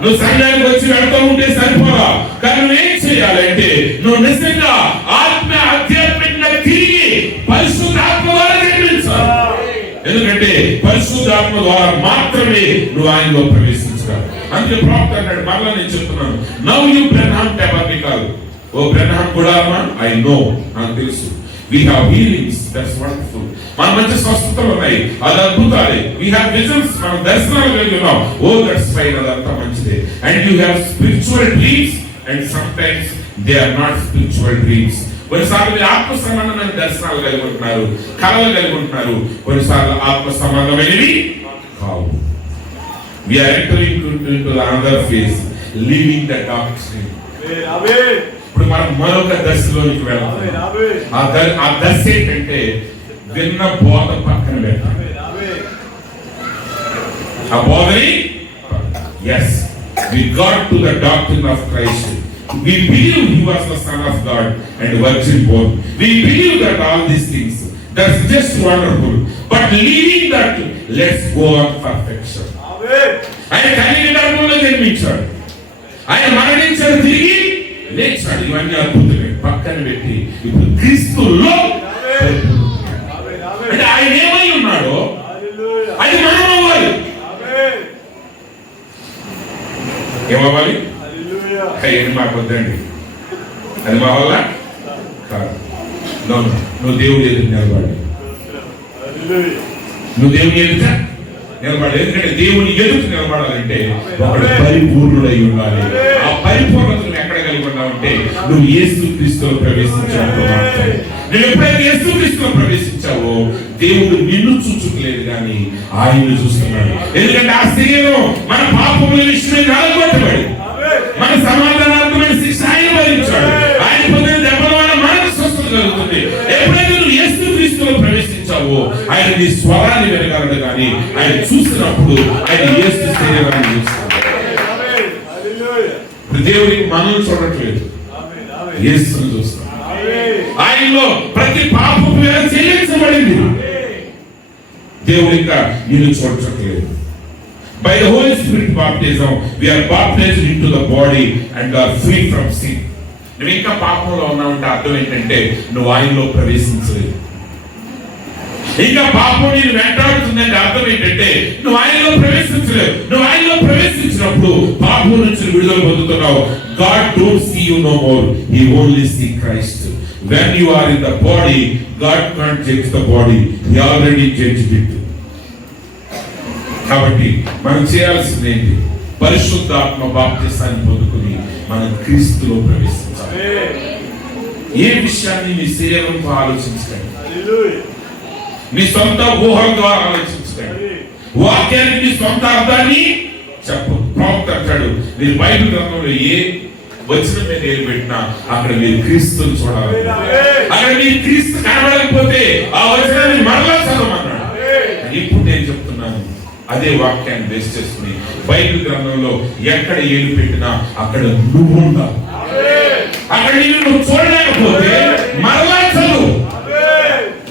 నువ్వు సంఘానికి వచ్చి వెళ్తూ ఉంటే సరిపోరా. కానీ నువ్వేం చేయాలంటే నువ్వు నిజంగా ఆధ్యాత్మికంగా తిరిగి పరిశుద్ధాత్మ ద్వారా జన్మించాలి. ఎందుకంటే పరిశుద్ధాత్మ ద్వారా మాత్రమే నువ్వు ఆయనలో ప్రవేశించాలి. అందుకే ప్రవక్త అన్నాడు, మరలా నేను చెప్తున్నాను, నౌ యు బ్రహ్మాం టెబర్నికల్. ఓ బ్రహ్మాం గుడారమా, ఐ నో, నాకు తెలుసు. We have healings, that's wonderful. మన మధ్య స్వస్థతలు ఉన్నాయి, అది అద్భుతాలే. We have visions, మనం దర్శనాలు కలిగి ఉన్నాం. Oh, that's fine, అదంతా మంచిదే. And you have spiritual dreams, and sometimes they are not spiritual dreams. కొన్నిసార్లు మీరు ఆత్మ సంబంధమైన దర్శనాలు కలిగి ఉంటున్నారు, కళలు కలిగి ఉంటున్నారు. కొన్నిసార్లు ఆత్మ సంబంధమైనవి కావు. We are entering into another phase, living the doctrine. ఇప్పుడు మనం మరొక దశలోనికి వెళ్తాం. ఆ దశ ఏంటంటే విన్న బోధ పక్కన పెట్టాలి. ఆ బోధని yes We got to the doctrine of Christ. We believe he was the Son of God and virgin born. We believe that all these things. That's just wonderful. But leaving that, let's go on perfection. ఆయన తల్లి గర్భంలో జన్మించాడు, ఆయన మరణించాడు, తిరిగి లేచాడు. ఇవన్నీ అద్భుతమే. పక్కన పెట్టి ఇప్పుడు క్రీస్తులో అంటే ఆయన ఏమై ఉన్నాడో అది మనం అవ్వాలి. ఏమవ్వాలి? అయ్యండి మాకు వద్దండి, అది మా వల్ల కాదు. నువ్వు దేవుడు ఎదురు నిలబడి, నువ్వు దేవుని ఎదుట నిలబడాలి. ఎందుకంటే దేవుని ఎదుట నిలబడాలంటే ఒకడు పరిపూర్ణుడై ఉండాలి. ఆ పరిపూర్ణతను ఎక్కడ కలిగి ఉన్నావంటే నువ్వు యేసుక్రీస్తులో ప్రవేశించావు. నువ్వు ఎప్పుడైతే యేసుక్రీస్తులో ప్రవేశించావో దేవుడు నిన్ను చూచుకోలేదు కానీ ఆయన్ని చూస్తున్నాడు. ఎందుకంటే ఆ శరీరం మన పాపముల విషయమే నలగొట్టబడి మన సమాధానాత్మకమైన శిక్ష ఆయన భరించాడు. ఆయన పొందిన దెబ్బల వల్ల మనకు స్వస్థత కలుగుతుంది. ఎప్పుడైతే నువ్వు యేసుక్రీస్తులో ప్రవేశించావో ఆయన నీ స్వరాన్ని వినగలడు కానీ ఆయన చూసినప్పుడు ఆయన యేసు శరీరాన్ని చూస్తాడు. దేవుడికి మనల్ని చూడట్లేదు, యేసును చూస్తాడు. ఆయనలో ప్రతి పాపం చెల్లించబడింది. దేవుడు ఇంకా నిన్ను చూడట్లేదు. By the Holy Spirit baptism, we are baptized into the body and are free from sin. నువ్వు ఇంకా పాపంలో ఉన్నావంటే అర్థం ఏంటంటే నువ్వు ఆయనలో ప్రవేశించలేదు. ఇంకా పాపం నేను వెంటాడుతుందంటే అర్థం ఏంటంటే నువ్వు ఆయనలో ప్రవేశించలేవు. నువ్వు ఆయనలో ప్రవేశించినప్పుడు పాపం నుంచి విడుదల పొందుతున్నావు. God don't see you no more, he only see Christ. When you are in the body, God can't judge the body, he already judged it. కాబట్టి మనం చేయాల్సింది ఏంటి? పరిశుద్ధాత్మ బాప్తిసాన్ని పొందుకుని మనం క్రీస్తులో ప్రవేశించాలి. ఏ విషయాన్ని నీ శరీరంతో ఆలోచించకండి, నీ సొంత ఊహల ద్వారా ఆలోచించకండి. వాక్యానికి నీ సొంత అర్థాన్ని చెప్పు. ప్రవక్త అంటాడు, మీరు బైబిల్ గ్రంథంలో ఏ వచనం మీద ఏది పెట్టినా అక్కడ మీరు క్రీస్తుని చూడాలి. అక్కడ మీరు క్రీస్తు కనబడకపోతే ఆ వచనాన్ని మరలా చదవమన్నాడు. ఇప్పుడు నేను చెప్తున్నాను, అదే వాక్యాన్ని బేస్ చేసుకుని బైబిల్ గ్రంథంలో ఎక్కడ ఏలు పెట్టినా అక్కడ నువ్వు ఉండాలి. అక్కడ నువ్వు చూడలేకపోతే మరలా చదువు.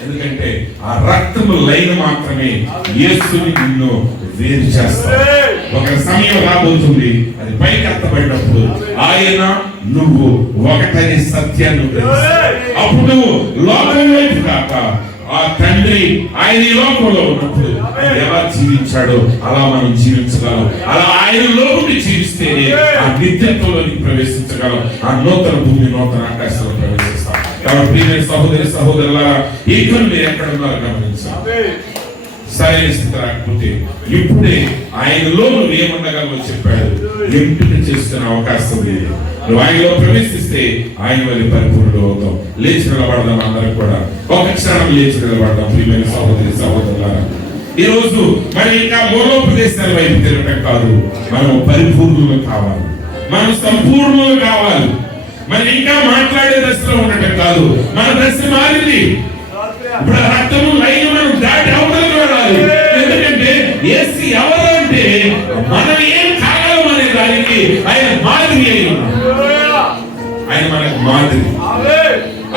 ఎందుకంటే ఆ రక్తము లైన్ మాత్రమే యేసుని నిన్ను వేరు చేస్తాడు. ఒక సమయం రాబోతుంది, అది పైకి ఎత్తబడినప్పుడు ఆయన నువ్వు ఒకటనే సత్యాన్ని అప్పుడు నువ్వు లోకం వైపు కాక ఆ తండ్రి ఆయన ఈ లోకంలో ఉన్నప్పుడు ఎలా జీవించాడో అలా మనం జీవించగలం. అలా ఆయన లోపలి జీవిస్తేనే ఆ నిత్యత్వంలోకి ప్రవేశించగలం. ఆ నూతన భూమి నూతన ఆకాశంలో ప్రవేశిస్తాం. కాబట్టి ప్రియమైన సహోదరి సహోదరులారా, ఇక్కడ మీరు ఎక్కడ ఉన్నారో గమనించాలి. సరైన స్థితి రాకపోతే ఇప్పుడే ఆయనలో నువ్వు ఏముండగలవో చెప్పాడు. ఎంపిక చేసుకునే అవకాశం లేదు. నువ్వు ఆయనలో ప్రవేశిస్తే ఆయన వల్ల పరిపూర్ణుడు అవుతాం. లేచి నిలబడదాం. అందరం కూడా ఒక క్షణం లేచి నిలబడదాం. ప్రియమైన సహోదరి సహోదరులారా, ఈ రోజు మరి ఇంకా మూలోపదేశాల వైపు తిరగటం కాదు, మనం పరిపూర్ణులు కావాలి, మనం సంపూర్ణులు కావాలి. మరి ఇంకా మాట్లాడే దశలో ఉండటం కాదు, మన దశ మారింది. ఇప్పుడు రక్తము లైన్ మనం దాటి అవతలకు వెళ్ళాలి. ఎందుకంటే యేసు ఎవరు అంటే మనం ఏం కాగలం అనే దానికి ఆయన మాదిరి అయి ఉన్నాడు. ఆయన మనకు మాదిరి,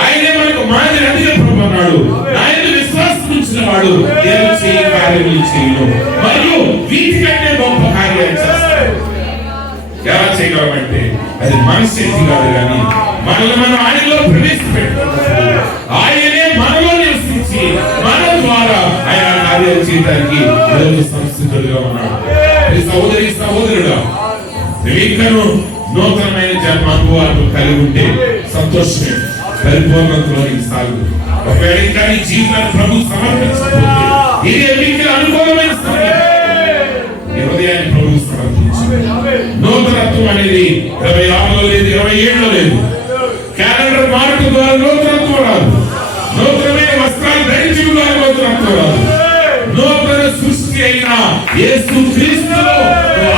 ఆయనే మనకు మాదిరి. అందుకే ప్రభు అన్నాడు, ఆయన విశ్వాసం ఉంచిన వాడు దేవుడు చేయ కార్యములు చేయను మరియు వీటికంటే గొప్ప కార్యాలు చేస్తాడు. ఎలా చేయగలమంటే అది మన శక్తి కాదు కానీ మనల్ని మనం ఆయనలో ప్రవేశపెట్టాలి. ఆయనే మనలో నివసించి మన ద్వారా ఆయన కార్యాలు చేయడానికి సంసిద్ధులుగా ఉన్నాడు. సహోదరి సహోదరుడా, నీకను నూతనమైన జన్మ అనుభవాలు కలిగి ఉంటే సంతోషమే, పరిపూర్ణతలోకి సాగు. ఒకవేళ ఇంకా నీ జీవితాన్ని ప్రభు సమర్పించకపోతే ఇదే మీకు అనుకూలమైన సమయం. హృదయాన్ని ప్రభు సమర్పించింది. నూతనత్వం అనేది 26లో లేదు, 27లో లేదు. క్యాలెండర్ మార్పు ద్వారా నూతనత్వం రాదు. నూతనమైన వస్త్రాలు ధరించడం ద్వారా నూతనత్వం రాదు. నూతన సృష్టి అయిన యేసు క్రీస్తులో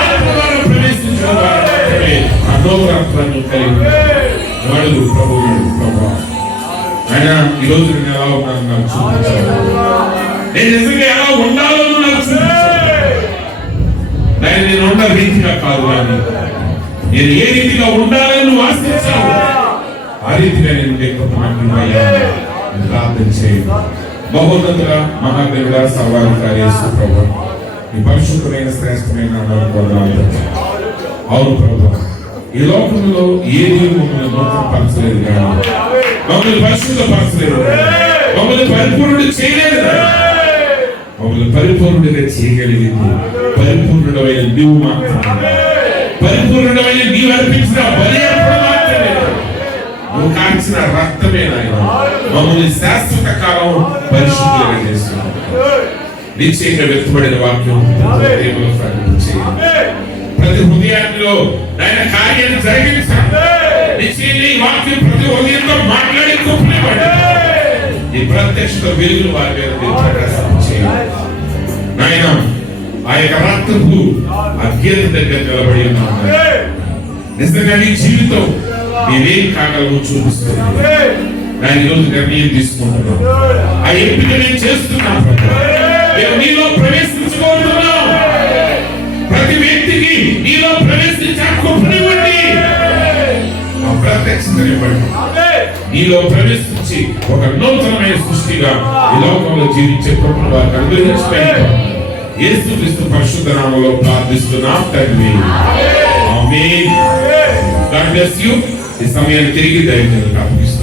ఆత్మ ద్వారా ప్రవేశించడం ద్వారా మాత్రమే ఆ నూతనత్వాన్ని కలిగి అడుగు. ప్రభు ఆయన ఈ రోజు నేను ఎలా ఉన్నాను నాకు చూపించాను. నేను నిజంగా ఎలా ఉండాలో నాకు చూపించాను. నేను ఉన్న రీతిగా కాదు కానీ నేను ఏ రీతిగా ఉండాలని నువ్వు ఆశించావు, ఆ రీతిగా నేను లేకపోతున్నాయ్యా ప్రార్థన చేయండి. మహోన్నతుల మహాదేవుడ సర్వాధికారి యేసు ప్రభువా, ఈ పరిశుద్ధమైన శ్రేష్టమైన వందనాలు. అవును ప్రభువా, ఈ లోకంలో ఏది మమ్మల్ని నూతన పరచలేదు కానీ, మమ్మల్ని పరిశుద్ధపరచలేదు, మమ్మల్ని పరిపూర్ణుడు చేయలేదు, మమ్మల్ని పరిపూర్ణుడిగా చేయగలిగింది పరిపూర్ణుడమైన నీవు మాత్రమే. పరిపూర్ణమైన నీవు అర్పించిన బలి అర్పణ మాత్రమే, నువ్వు కాల్చిన రక్తమే నాయన మమ్మల్ని శాశ్వత కాలం పరిశుద్ధంగా చేస్తున్నావు. నిశ్చయంగా వ్యక్తపడిన వాక్యం ప్రతి హృదయాల్లో ఆయన కార్యాన్ని జరిగించాలి. నిశ్చయంగా ఈ వాక్యం ప్రతి హృదయంతో మాట్లాడి చూపలేవాడు. ఈ ప్రత్యక్షత వెలుగులు వారి మీద ప్రకాశం చేయాలి నాయన. ఆ యొక్క రక్తపు అజ్ఞత దగ్గర నిలబడి ఉన్నాం. నిజంగా నీ జీవితం నీవేం కాగలవు చూపిస్తుంది. నేను ఈరోజు నిర్ణయం తీసుకుంటున్నాం, ఆ ఎంపిక నేను చేస్తున్నాను. మేము నీలో ప్రవేశించుకుంటున్నాం. ప్రతి వ్యక్తికి నీలో ప్రవేశించే కృపనివ్వండి, ఆ ప్రత్యక్షతనివ్వండి. నీలో ప్రవేశించి ఒక నూతనమైన సృష్టిగా ఈ లోకంలో జీవించే కృపను వారికి అనుగ్రహించడం యేసుక్రీస్తు పరిశుద్ధ నామములో ప్రార్థిస్తున్నాం తండ్రి. ఆమేన్. God bless you. ఈ సమయాన్ని తిరిగి దైవజనులకు అప్పగిస్తున్నాం.